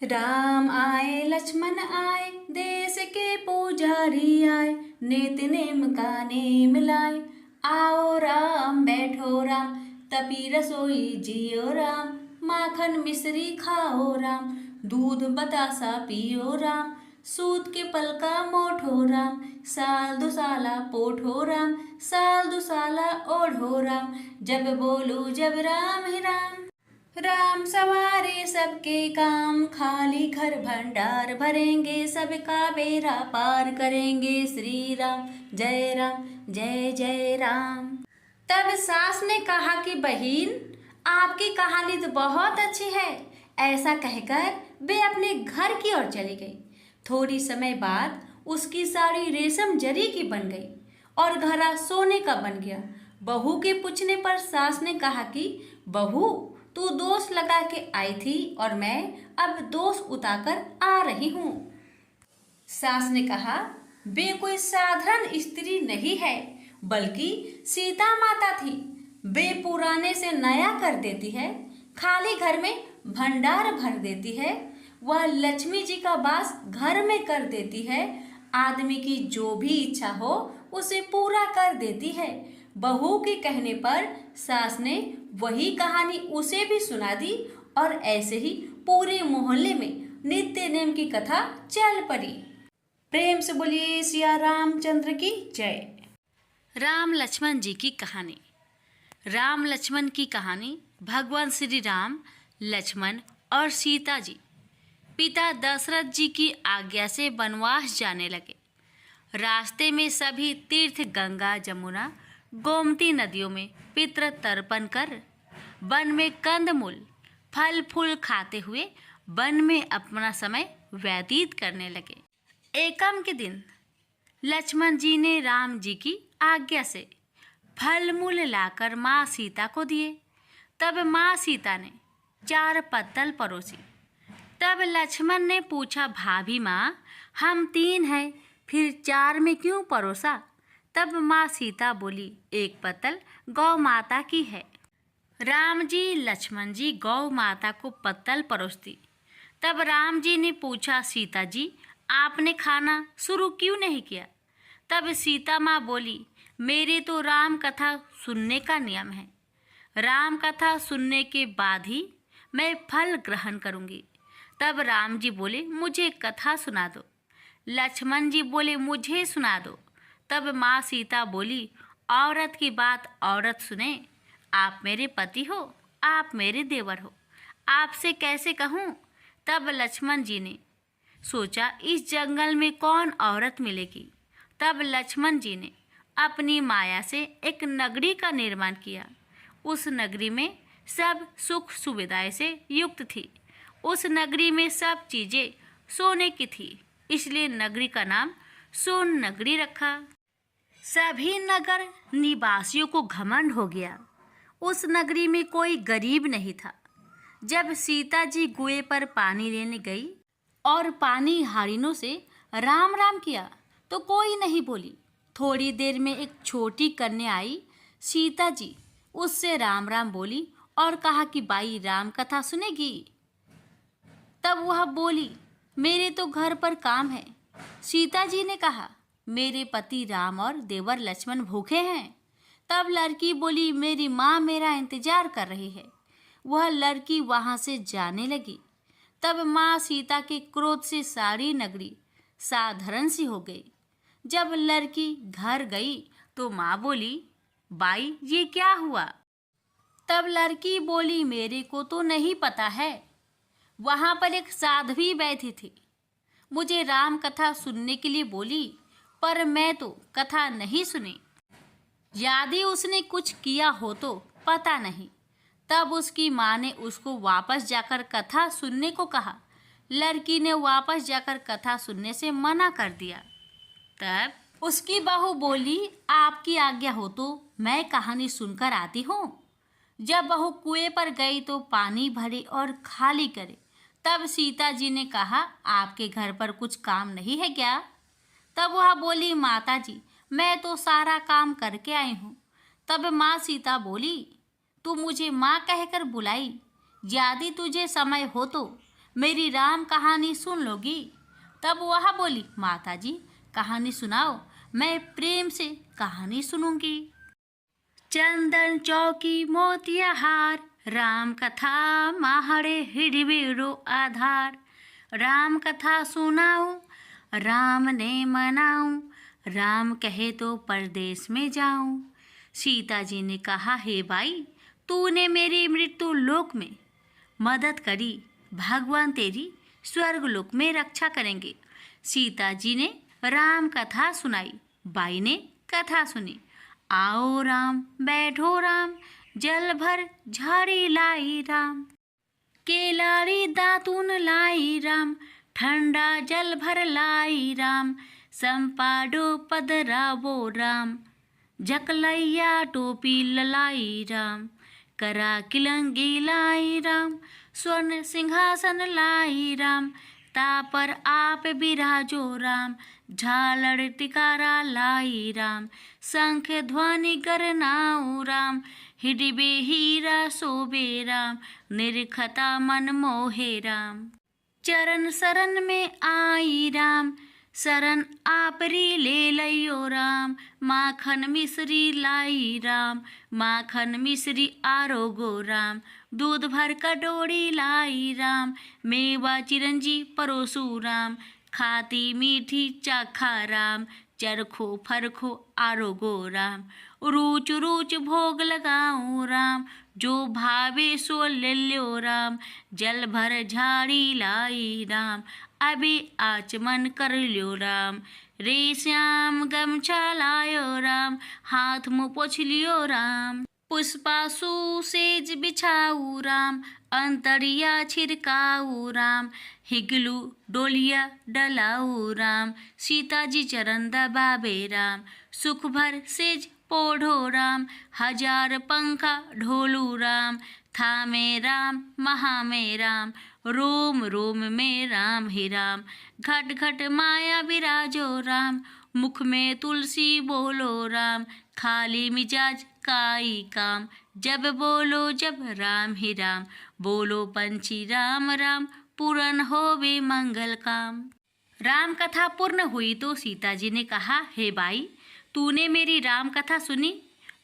राम आए लक्ष्मण आए, देश के पुजारी आए, नित्य नेम का नेम लाए। आओ राम बैठो राम, तपी रसोई जियो राम। माखन मिश्री खाओ राम, दूध बतासा पियो राम। सूत के पलका मोठो राम, साल दुसाला पोठो राम। साल दुसाला ओढ़ो राम, जब बोलो जब राम ही राम। राम सवारे सबके काम, खाली घर भंडार भरेंगे। सबका बेड़ा पार करेंगे, श्री राम जय जय राम। तब सास ने कहा कि बहन, आपकी कहानी तो बहुत अच्छी है। ऐसा कहकर वे अपने घर की ओर चली गई। थोड़ी समय बाद उसकी साड़ी रेशम जरी की बन गई और घड़ा सोने का बन गया। बहू के पूछने पर सास ने कहा कि बहू, तू दोष लगा के आई थी और मैं अब दोष उतारकर आ रही हूँ। सास ने कहा, वे कोई साधारण स्त्री नहीं है, बल्कि सीता माता थी। वे पुराने से नया कर देती है, खाली घर में भंडार भर देती है। वह लक्ष्मी जी का वास घर में कर देती है। आदमी की जो भी इच्छा हो उसे पूरा कर देती है। बहू के कहने पर सास ने वही कहानी उसे भी सुना दी और ऐसे ही पूरे मोहल्ले में नित्य नेम की कथा चल पड़ी। प्रेम से बोलिए सिया रामचंद्र की जय। राम लक्ष्मण जी की कहानी। राम लक्ष्मण की कहानी भगवान श्री राम, लक्ष्मण और सीता जी पिता दशरथ जी की आज्ञा से वनवास जाने लगे। रास्ते में सभी तीर्थ गंगा, जमुना, गोमती नदियों में पितृ तर्पण कर वन में कंदमूल फल फूल खाते हुए वन में अपना समय व्यतीत करने लगे। एकम के दिन लक्ष्मण जी ने राम जी की आज्ञा से फल मूल लाकर माँ सीता को दिए। तब माँ सीता ने 4 पत्तल परोसी। तब लक्ष्मण ने पूछा, भाभी माँ, हम 3 हैं, फिर 4 में क्यों परोसा? तब माँ सीता बोली, 1 पत्तल गौ माता की है। राम जी, लक्ष्मण जी गौ माता को पत्तल परोसती। तब राम जी ने पूछा, सीता जी, आपने खाना शुरू क्यों नहीं किया? तब सीता माँ बोली, मेरे तो राम कथा सुनने का नियम है। राम कथा सुनने के बाद ही मैं फल ग्रहण करूँगी। तब राम जी बोले, मुझे कथा सुना दो। लक्ष्मण जी बोले, मुझे सुना दो। तब माँ सीता बोली, औरत की बात औरत सुने। आप मेरे पति हो, आप मेरे देवर हो, आपसे कैसे कहूँ? तब लक्ष्मण जी ने सोचा, इस जंगल में कौन औरत मिलेगी। तब लक्ष्मण जी ने अपनी माया से एक नगरी का निर्माण किया। उस नगरी में सब सुख सुविधाएं से युक्त थी। उस नगरी में सब चीज़ें सोने की थी, इसलिए नगरी का नाम सोन नगरी रखा। सभी नगर निवासियों को घमंड हो गया। उस नगरी में कोई गरीब नहीं था। जब सीता जी कुएं पर पानी लेने गई और पानी हारिनों से राम राम किया तो कोई नहीं बोली। थोड़ी देर में एक छोटी कन्या आई। सीता जी उससे राम राम बोली और कहा कि बाई राम कथा सुनेगी। तब वह बोली, मेरे तो घर पर काम है। सीता जी ने कहा, मेरे पति राम और देवर लक्ष्मण भूखे हैं। तब लड़की बोली, मेरी माँ मेरा इंतजार कर रही है। वह लड़की वहाँ से जाने लगी। तब माँ सीता के क्रोध से सारी नगरी साधारण सी हो गई। जब लड़की घर गई तो माँ बोली, बाई ये क्या हुआ? तब लड़की बोली, मेरे को तो नहीं पता है, वहाँ पर एक साध्वी बैठी थी, मुझे राम कथा सुनने के लिए बोली, पर मैं तो कथा नहीं सुनी। यदि उसने कुछ किया हो तो पता नहीं। तब उसकी माँ ने उसको वापस जाकर कथा सुनने को कहा। लड़की ने वापस जाकर कथा सुनने से मना कर दिया। तब उसकी बहू बोली, आपकी आज्ञा हो तो मैं कहानी सुनकर आती हूँ। जब बहू कुएं पर गई तो पानी भरे और खाली करे। तब सीता जी ने कहा, आपके घर पर कुछ काम नहीं है क्या? तब वह बोली, माता जी मैं तो सारा काम करके आई हूँ। तब माँ सीता बोली, तू मुझे माँ कहकर बुलाई, यदि तुझे समय हो तो मेरी राम कहानी सुन लोगी? तब वह बोली, माता जी कहानी सुनाओ, मैं प्रेम से कहानी सुनूंगी। चंदन चौकी मोतिया हार, राम कथा माहड़े हिड़बेरो आधार। राम कथा सुनाऊं, राम ने मनाऊं, राम कहे तो परदेश में जाऊं। सीता जी ने कहा, हे भाई तूने मेरी मृत्यु लोक में मदद करी, भगवान तेरी स्वर्ग लोक में रक्षा करेंगे। सीता जी ने राम कथा सुनाई। बाई ने कथा सुनी। आओ राम बैठो राम, जल भर झाड़ी लाई राम। केलारी दातून लाई राम, ठंडा जल भर लाई राम। संपाडो पदरावो राम, जकलैया टोपी ललाई राम। करा किलंगी लाई राम, स्वर्ण सिंहासन लाई राम। तापर आप बिराजो राम, झालर टिकारा लाई राम। शंख ध्वनि गरनाऊ राम, हिडिबे हीरा शोभे राम। निरखता मन मोहे राम, चरण शरण में आई राम। शरण आपरी ले लयो राम, माखन मिश्री लाई राम। माखन मिश्री आरोगो राम, दूध भर कटोरी लाई राम। मेवा चिरंजी परोसू राम, खाती मीठी चाखा राम। चरखो फरखो आरोगो राम, रूच रूच भोग लगाऊं राम। जो भावे सो ले लो राम, जल भर झाड़ी लाई राम। अभी आचमन कर लो राम, रे श्याम गमछा लायो राम। हाथ मुँह पोछ लियो राम, पुष्पासु सेज बिछाऊ राम। अंतरिया छिड़काऊ राम, हिगलू डोलिया डलाऊ राम। सीता जी चरण दबावे राम, सुख भर सेज पोढ़ो राम। हजार पंखा ढोलू राम, थामे राम महा में राम। रोम रोम में राम ही राम, घट घट माया विराजो राम। मुख में तुलसी बोलो राम, खाली मिजाज काई काम। जब बोलो जब राम ही राम, बोलो पंछी राम राम। पूर्ण होवे मंगल काम। राम कथा पूर्ण हुई तो सीता जी ने कहा, हे भाई तूने मेरी राम कथा सुनी,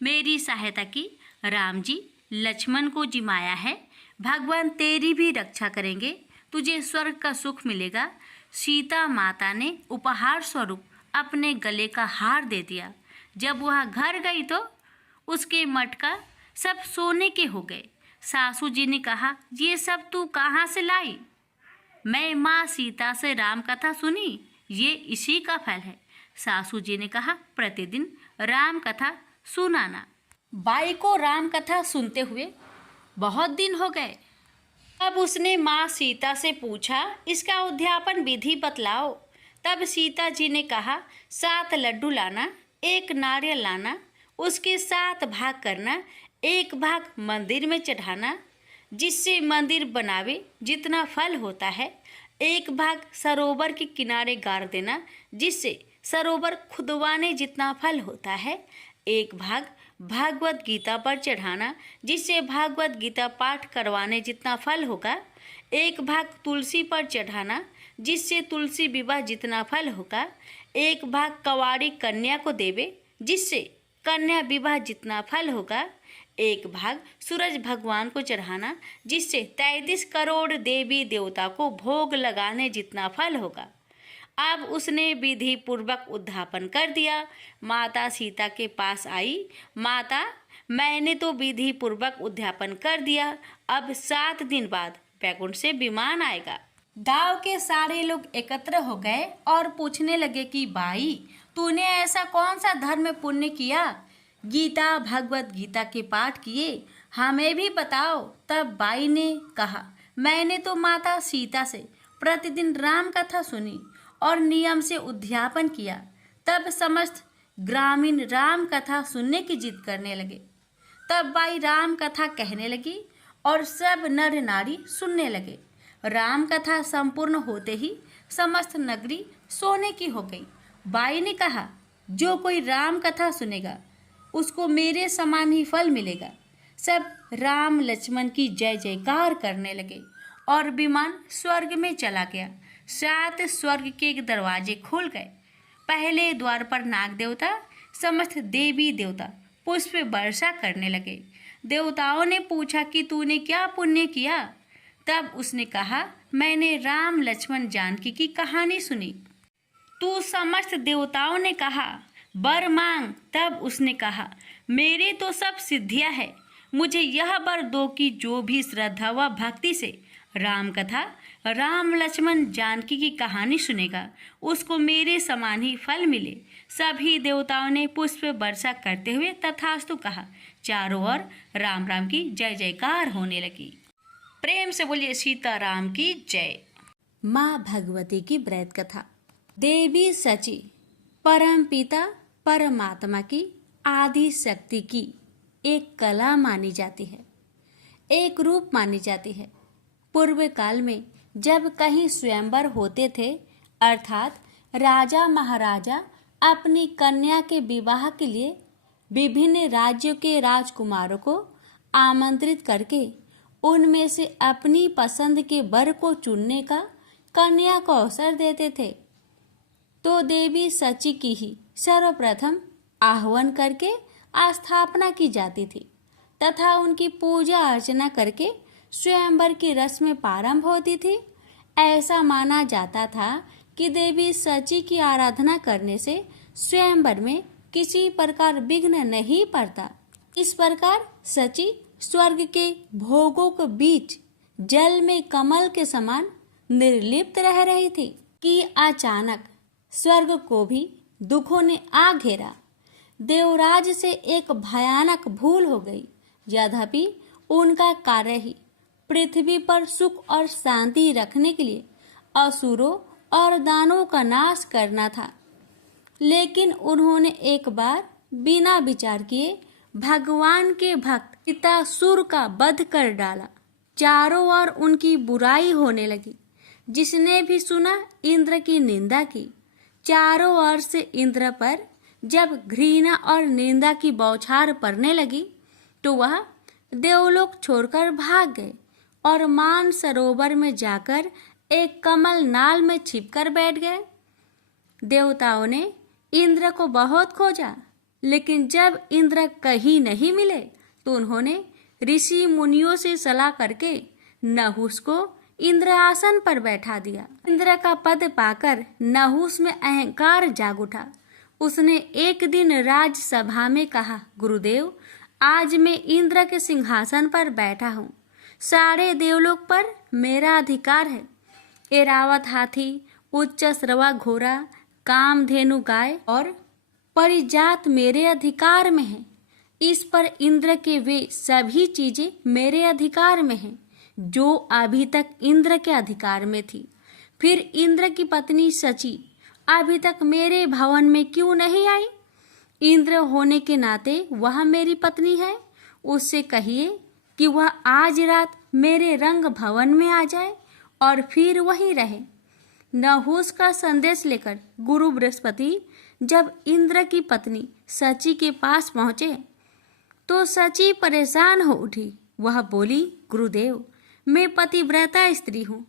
मेरी सहायता की। राम जी लक्ष्मण को जिमाया है, भगवान तेरी भी रक्षा करेंगे, तुझे स्वर्ग का सुख मिलेगा। सीता माता ने उपहार स्वरूप अपने गले का हार दे दिया। जब वह घर गई तो उसके मटका सब सोने के हो गए। सासू जी ने कहा, ये सब तू कहाँ से लाई? मैं माँ सीता से राम कथा सुनी, ये इसी का फल है। सासू जी ने कहा, प्रतिदिन राम कथा सुनाना। बाई को राम कथा सुनते हुए बहुत दिन हो गए। अब उसने माँ सीता से पूछा, इसका उद्यापन विधि बतलाओ। तब सीता जी ने कहा, 7 लड्डू लाना, 1 नारियल लाना, उसके 7 भाग करना। 1 भाग मंदिर में चढ़ाना, जिससे मंदिर बनावे जितना फल होता है। 1 भाग सरोवर के किनारे गाड़ देना, जिससे सरोवर खुदवाने जितना फल होता है। 1 भाग भागवत गीता पर चढ़ाना, जिससे भागवत गीता पाठ करवाने जितना फल होगा। 1 भाग तुलसी पर चढ़ाना, जिससे तुलसी विवाह जितना फल होगा। 1 भाग कवाड़ी कन्या को देवे, जिससे कन्या विवाह जितना फल होगा। 1 भाग सूरज भगवान को चढ़ाना, जिससे 33 करोड़ देवी देवता को भोग लगाने जितना फल होगा। अब उसने विधि पूर्वक उद्धापन कर दिया। माता सीता के पास आई। माता, मैंने तो विधि पूर्वक उद्यापन कर दिया, अब 7 दिन बाद वैकुंठ से विमान आएगा। गांव के सारे लोग एकत्र हो गए और पूछने लगे कि भाई, तूने ऐसा कौन सा धर्म पुण्य किया? गीता, भगवत गीता के पाठ किए, हमें भी बताओ। तब बाई ने कहा, मैंने तो माता सीता से प्रतिदिन राम कथा सुनी और नियम से उद्यापन किया। तब समस्त ग्रामीण राम कथा सुनने की जिद करने लगे। तब बाई राम कथा कहने लगी और सब नर नारी सुनने लगे। राम कथा संपूर्ण होते ही समस्त नगरी सोने की हो गई। बाई ने कहा, जो कोई राम कथा सुनेगा उसको मेरे समान ही फल मिलेगा। सब राम लक्ष्मण की जय जयकार करने लगे और विमान स्वर्ग में चला गया। 7 स्वर्ग के दरवाजे खुल गए। पहले द्वार पर नाग देवता, समस्त देवी देवता पुष्प वर्षा करने लगे। देवताओं ने पूछा कि तूने क्या पुण्य किया? तब उसने कहा, मैंने राम लक्ष्मण जानकी की कहानी सुनी। तू समस्त देवताओं ने कहा, वर मांग। तब उसने कहा, मेरे तो सब सिद्धियां है, मुझे यह वर दो कि जो भी श्रद्धा व भक्ति से राम कथा, राम लक्ष्मण जानकी की कहानी सुनेगा उसको मेरे समान ही फल मिले। सभी देवताओं ने पुष्प वर्षा करते हुए तथास्तु कहा। चारों ओर राम राम की जय जयकार होने लगी। प्रेम से बोलिए सीताराम की जय। माँ भगवती की ब्रत कथा। देवी सची परम पिता परमात्मा की आदि शक्ति की एक कला मानी जाती है, एक रूप मानी जाती है। पूर्व काल में जब कहीं स्वयंवर होते थे, अर्थात राजा महाराजा अपनी कन्या के विवाह के लिए विभिन्न राज्यों के राजकुमारों को आमंत्रित करके उनमें से अपनी पसंद के वर को चुनने का कन्या को अवसर देते थे, तो देवी सची की ही सर्वप्रथम आह्वान करके स्थापना की जाती थी तथा उनकी पूजा अर्चना करके स्वयंवर की रस्में प्रारंभ होती थी। ऐसा माना जाता था कि देवी सची की आराधना करने से स्वयंवर में किसी प्रकार विघ्न नहीं पड़ता। इस प्रकार सची स्वर्ग के भोगों के बीच जल में कमल के समान निर्लिप्त रह रही थी कि अचानक स्वर्ग को भी दुखों ने आ घेरा। देवराज से एक भयानक भूल हो गई। यद्यपि उनका कार्य ही पृथ्वी पर सुख और शांति रखने के लिए असुरों और दानवों का नाश करना था, लेकिन उन्होंने एक बार बिना विचार किए भगवान के भक्त पितासुर का वध कर डाला। चारों ओर उनकी बुराई होने लगी। जिसने भी सुना इंद्र की निंदा की। चारों ओर से इंद्र पर जब घृणा और निंदा की बौछार पड़ने लगी तो वह देवलोक छोड़कर भाग गए और मान सरोवर में जाकर एक कमल नाल में छिपकर बैठ गए। देवताओं ने इंद्र को बहुत खोजा, लेकिन जब इंद्र कहीं नहीं मिले तो उन्होंने ऋषि मुनियों से सलाह करके नहुस को इंद्र आसन पर बैठा दिया। इंद्र का पद पाकर नहुस में अहंकार जाग उठा। उसने एक दिन राजसभा में कहा, गुरुदेव, आज मैं इंद्र के सिंहासन पर बैठा हूँ। सारे देवलोक पर मेरा अधिकार है। एरावत हाथी, उच्च श्रवा घोड़ा, कामधेनु गाय और परिजात मेरे अधिकार में है। इस पर इंद्र के वे सभी चीजें मेरे अधिकार में हैं जो अभी तक इंद्र के अधिकार में थी। फिर इंद्र की पत्नी सची अभी तक मेरे भवन में क्यों नहीं आई? इंद्र होने के नाते वह मेरी पत्नी है। उससे कहिए कि वह आज रात मेरे रंग भवन में आ जाए और फिर वहीं रहे। नहुस का संदेश लेकर गुरु बृहस्पति जब इंद्र की पत्नी सची के पास पहुंचे तो सची परेशान हो उठी। वह बोली, गुरुदेव, मैं पतिव्रता स्त्री हूँ।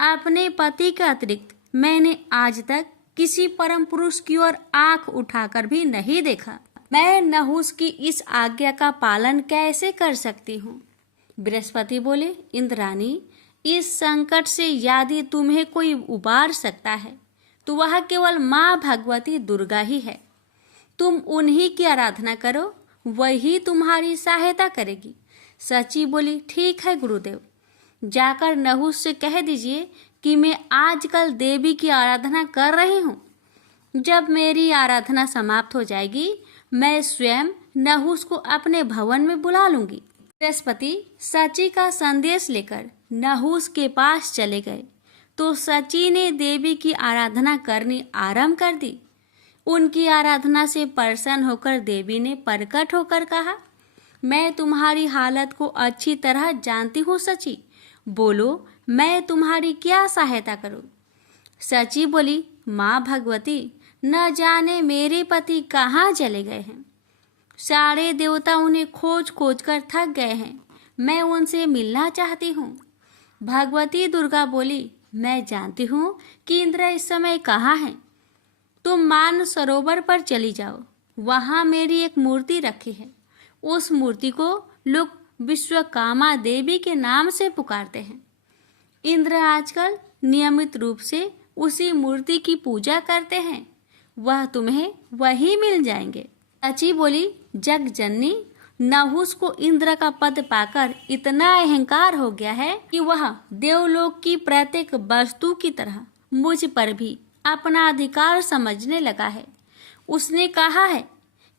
अपने पति के अतिरिक्त मैंने आज तक किसी परम पुरुष की ओर आंख उठाकर भी नहीं देखा। मैं नहुस की इस आज्ञा का पालन कैसे कर सकती हूँ? बृहस्पति बोले, इंद्राणी, इस संकट से यदि तुम्हें कोई उबार सकता है तो वह केवल माँ भगवती दुर्गा ही है। तुम उन्हीं की आराधना करो, वही तुम्हारी सहायता करेगी। सची बोली, ठीक है गुरुदेव, जाकर नहुस से कह दीजिए कि मैं आजकल देवी की आराधना कर रही हूँ। जब मेरी आराधना समाप्त हो जाएगी, मैं स्वयं नहुस को अपने भवन में बुला लूंगी। बृहस्पति सची का संदेश लेकर नहुस के पास चले गए तो सची ने देवी की आराधना करनी आरंभ कर दी। उनकी आराधना से प्रसन्न होकर देवी ने प्रकट होकर कहा, मैं तुम्हारी हालत को अच्छी तरह जानती हूँ सची, बोलो मैं तुम्हारी क्या सहायता करूँ। सची बोली, माँ भगवती, न जाने मेरे पति कहाँ चले गए हैं। सारे देवता उन्हें खोज खोज कर थक गए हैं। मैं उनसे मिलना चाहती हूँ। भगवती दुर्गा बोली, मैं जानती हूँ कि इंद्र इस समय कहाँ हैं। तुम मान सरोवर पर चली जाओ, वहाँ मेरी एक मूर्ति रखी है। उस मूर्ति को लोग विश्वकामा देवी के नाम से पुकारते हैं। इंद्र आजकल नियमित रूप से उसी मूर्ति की पूजा करते हैं। वह तुम्हें वही मिल जाएंगे। सची बोली, जग जननी, नहुस को इंद्र का पद पाकर इतना अहंकार हो गया है कि वह देवलोक की प्रत्येक वस्तु की तरह मुझ पर भी अपना अधिकार समझने लगा है। उसने कहा है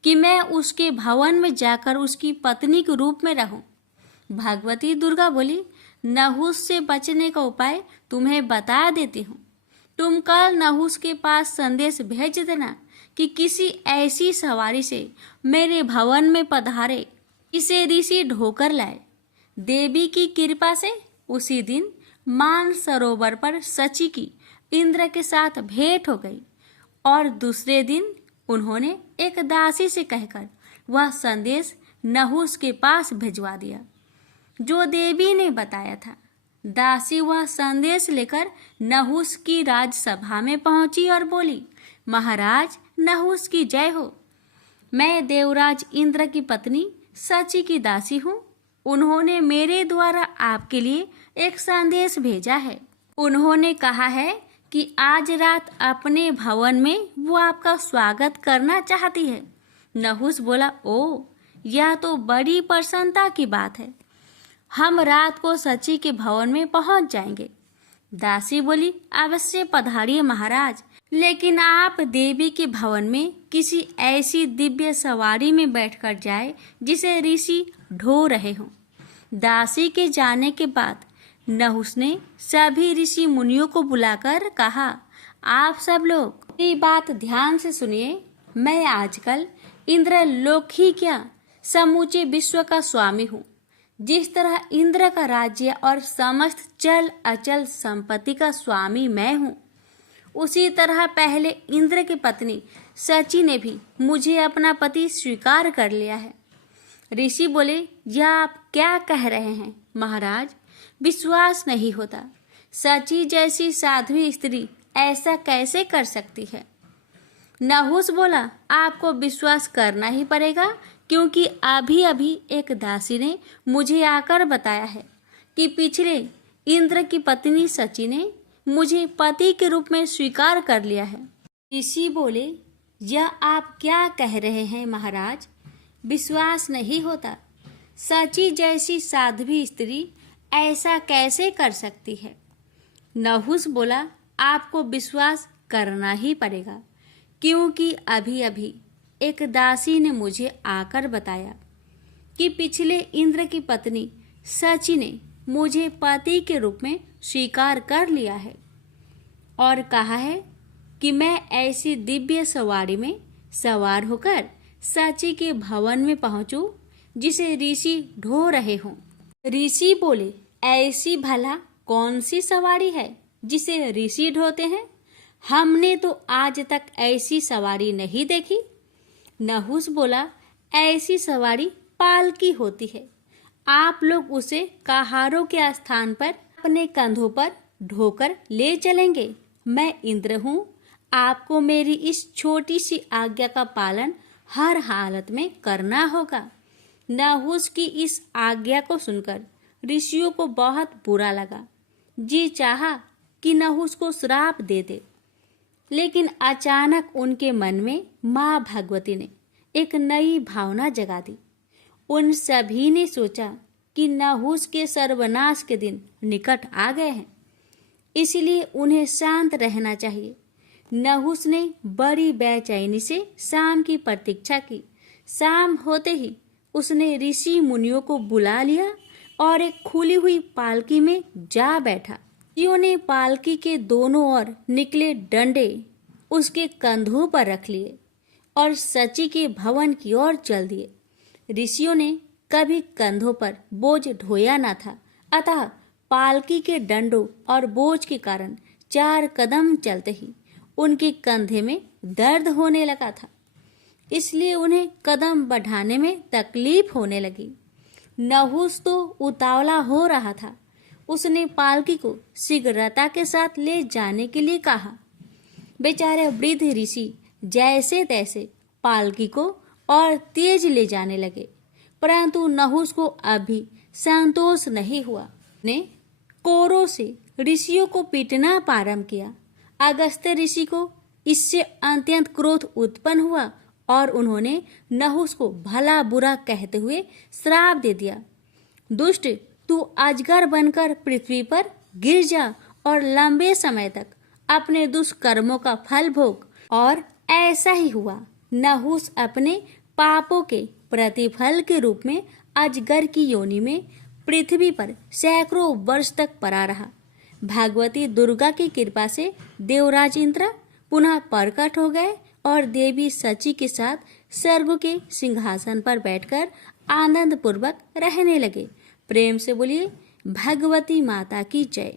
कि मैं उसके भवन में जाकर उसकी पत्नी के रूप में रहूं। भगवती दुर्गा बोली, नहुस से बचने का उपाय तुम्हें बता देती हूँ। तुम कल नहुस के पास संदेश भेज देना कि किसी ऐसी सवारी से मेरे भवन में पधारे, इसे ऋषि ढोकर लाए। देवी की कृपा से उसी दिन मान सरोवर पर सची की इंद्र के साथ भेंट हो गई और दूसरे दिन उन्होंने एक दासी से कहकर वह संदेश नहुस के पास भिजवा दिया जो देवी ने बताया था। दासी वह संदेश लेकर नहुस की राजसभा में पहुंची और बोली, महाराज, नहुस की जय हो। मैं देवराज इंद्र की पत्नी सची की दासी हूँ। उन्होंने मेरे द्वारा आपके लिए एक संदेश भेजा है। उन्होंने कहा है कि आज रात अपने भवन में वो आपका स्वागत करना चाहती है। नहुस बोला, ओ, यह तो बड़ी प्रसन्नता की बात है। हम रात को सची के भवन में पहुंच जाएंगे। दासी बोली, अवश्य पधारिए महाराज, लेकिन आप देवी के भवन में किसी ऐसी दिव्य सवारी में बैठकर जाए जिसे ऋषि ढो रहे हों। दासी के जाने के बाद नहुस ने सभी ऋषि मुनियों को बुलाकर कहा, आप सब लोग मेरी बात ध्यान से सुनिए। मैं आजकल इंद्र लोक ही क्या, समूचे विश्व का स्वामी हूँ। जिस तरह इंद्र का राज्य और समस्त चल अचल संपत्ति का स्वामी मैं हूँ, उसी तरह पहले इंद्र की पत्नी सची ने भी मुझे अपना पति स्वीकार कर लिया है। ऋषि बोले, यह आप क्या कह रहे हैं महाराज, विश्वास नहीं होता। सची जैसी साध्वी स्त्री ऐसा कैसे कर सकती है। नहुस बोला, आपको विश्वास करना ही पड़ेगा, क्योंकि अभी अभी एक दासी ने मुझे आकर बताया है कि पिछले इंद्र की पत्नी सची ने मुझे पति के रूप में स्वीकार कर लिया है। ऋषि बोले, यह आप क्या कह रहे हैं महाराज, विश्वास नहीं होता। सची जैसी साध्वी स्त्री ऐसा कैसे कर सकती है। नहुस बोला, आपको विश्वास करना ही पड़ेगा, क्योंकि अभी अभी एक दासी ने मुझे आकर बताया कि पिछले इंद्र की पत्नी सची ने मुझे पति के रूप में स्वीकार कर लिया है और कहा है कि मैं ऐसी दिव्य सवारी में सवार होकर सची के भवन में पहुंचूं जिसे ऋषि ढो रहे हों। ऋषि बोले, ऐसी भला कौन सी सवारी है जिसे ऋषि ढोते हैं। हमने तो आज तक ऐसी सवारी नहीं देखी। नहुस बोला, ऐसी सवारी पालकी होती है। आप लोग उसे कहारों के स्थान पर अपने कंधों पर ढोकर ले चलेंगे। मैं इंद्र हूँ, आपको मेरी इस छोटी सी आज्ञा का पालन हर हालत में करना होगा। नहुस की इस आज्ञा को सुनकर ऋषियों को बहुत बुरा लगा। जी चाहा कि नहुस को श्राप दे दे। लेकिन अचानक उनके मन में माँ भगवती ने एक नई भावना जगा दी। उन सभी ने सोचा कि नहुस के सर्वनाश के दिन निकट आ गए हैं, इसलिए उन्हें शांत रहना चाहिए। नहुस ने बड़ी बेचैनी से शाम की प्रतीक्षा की। शाम होते ही उसने ऋषि मुनियों को बुला लिया और एक खुली हुई पालकी में जा बैठा। ऋषियों ने पालकी के दोनों ओर निकले डंडे उसके कंधों पर रख लिए और सची के भवन की ओर चल दिए। ऋषियों ने कभी कंधों पर बोझ ढोया न था, अतः पालकी के डंडों और बोझ के कारण 4 कदम चलते ही उनके कंधे में दर्द होने लगा था, इसलिए उन्हें कदम बढ़ाने में तकलीफ होने लगी। नहुस तो उतावला हो रहा था। उसने पालकी को शीघ्रता के साथ ले जाने के लिए कहा। बेचारे वृद्ध ऋषि जैसे तैसे पालकी को और तेज ले जाने लगे, परंतु नहुस को अभी संतोष नहीं हुआ। ने कोरों से ऋषियों को पीटना प्रारंभ किया। अगस्त्य ऋषि को इससे अत्यंत क्रोध उत्पन्न हुआ और उन्होंने नहुस को भला बुरा कहते हुए श्राप दे दिया। दुष्ट, तू अजगर बनकर पृथ्वी पर गिर जा और लंबे समय तक अपने दुष्कर्मों का फल भोग। और ऐसा ही हुआ। नहुस अपने पापों के प्रतिफल के रूप में अजगर की योनि में पृथ्वी पर सैकड़ों वर्ष तक पड़ा रहा। भगवती दुर्गा की कृपा से देवराज इंद्र पुनः प्रकट हो गए और देवी सची के साथ स्वर्ग के सिंहासन पर बैठकर आनंद पूर्वक रहने लगे। प्रेम से बोलिए भगवती माता की जय।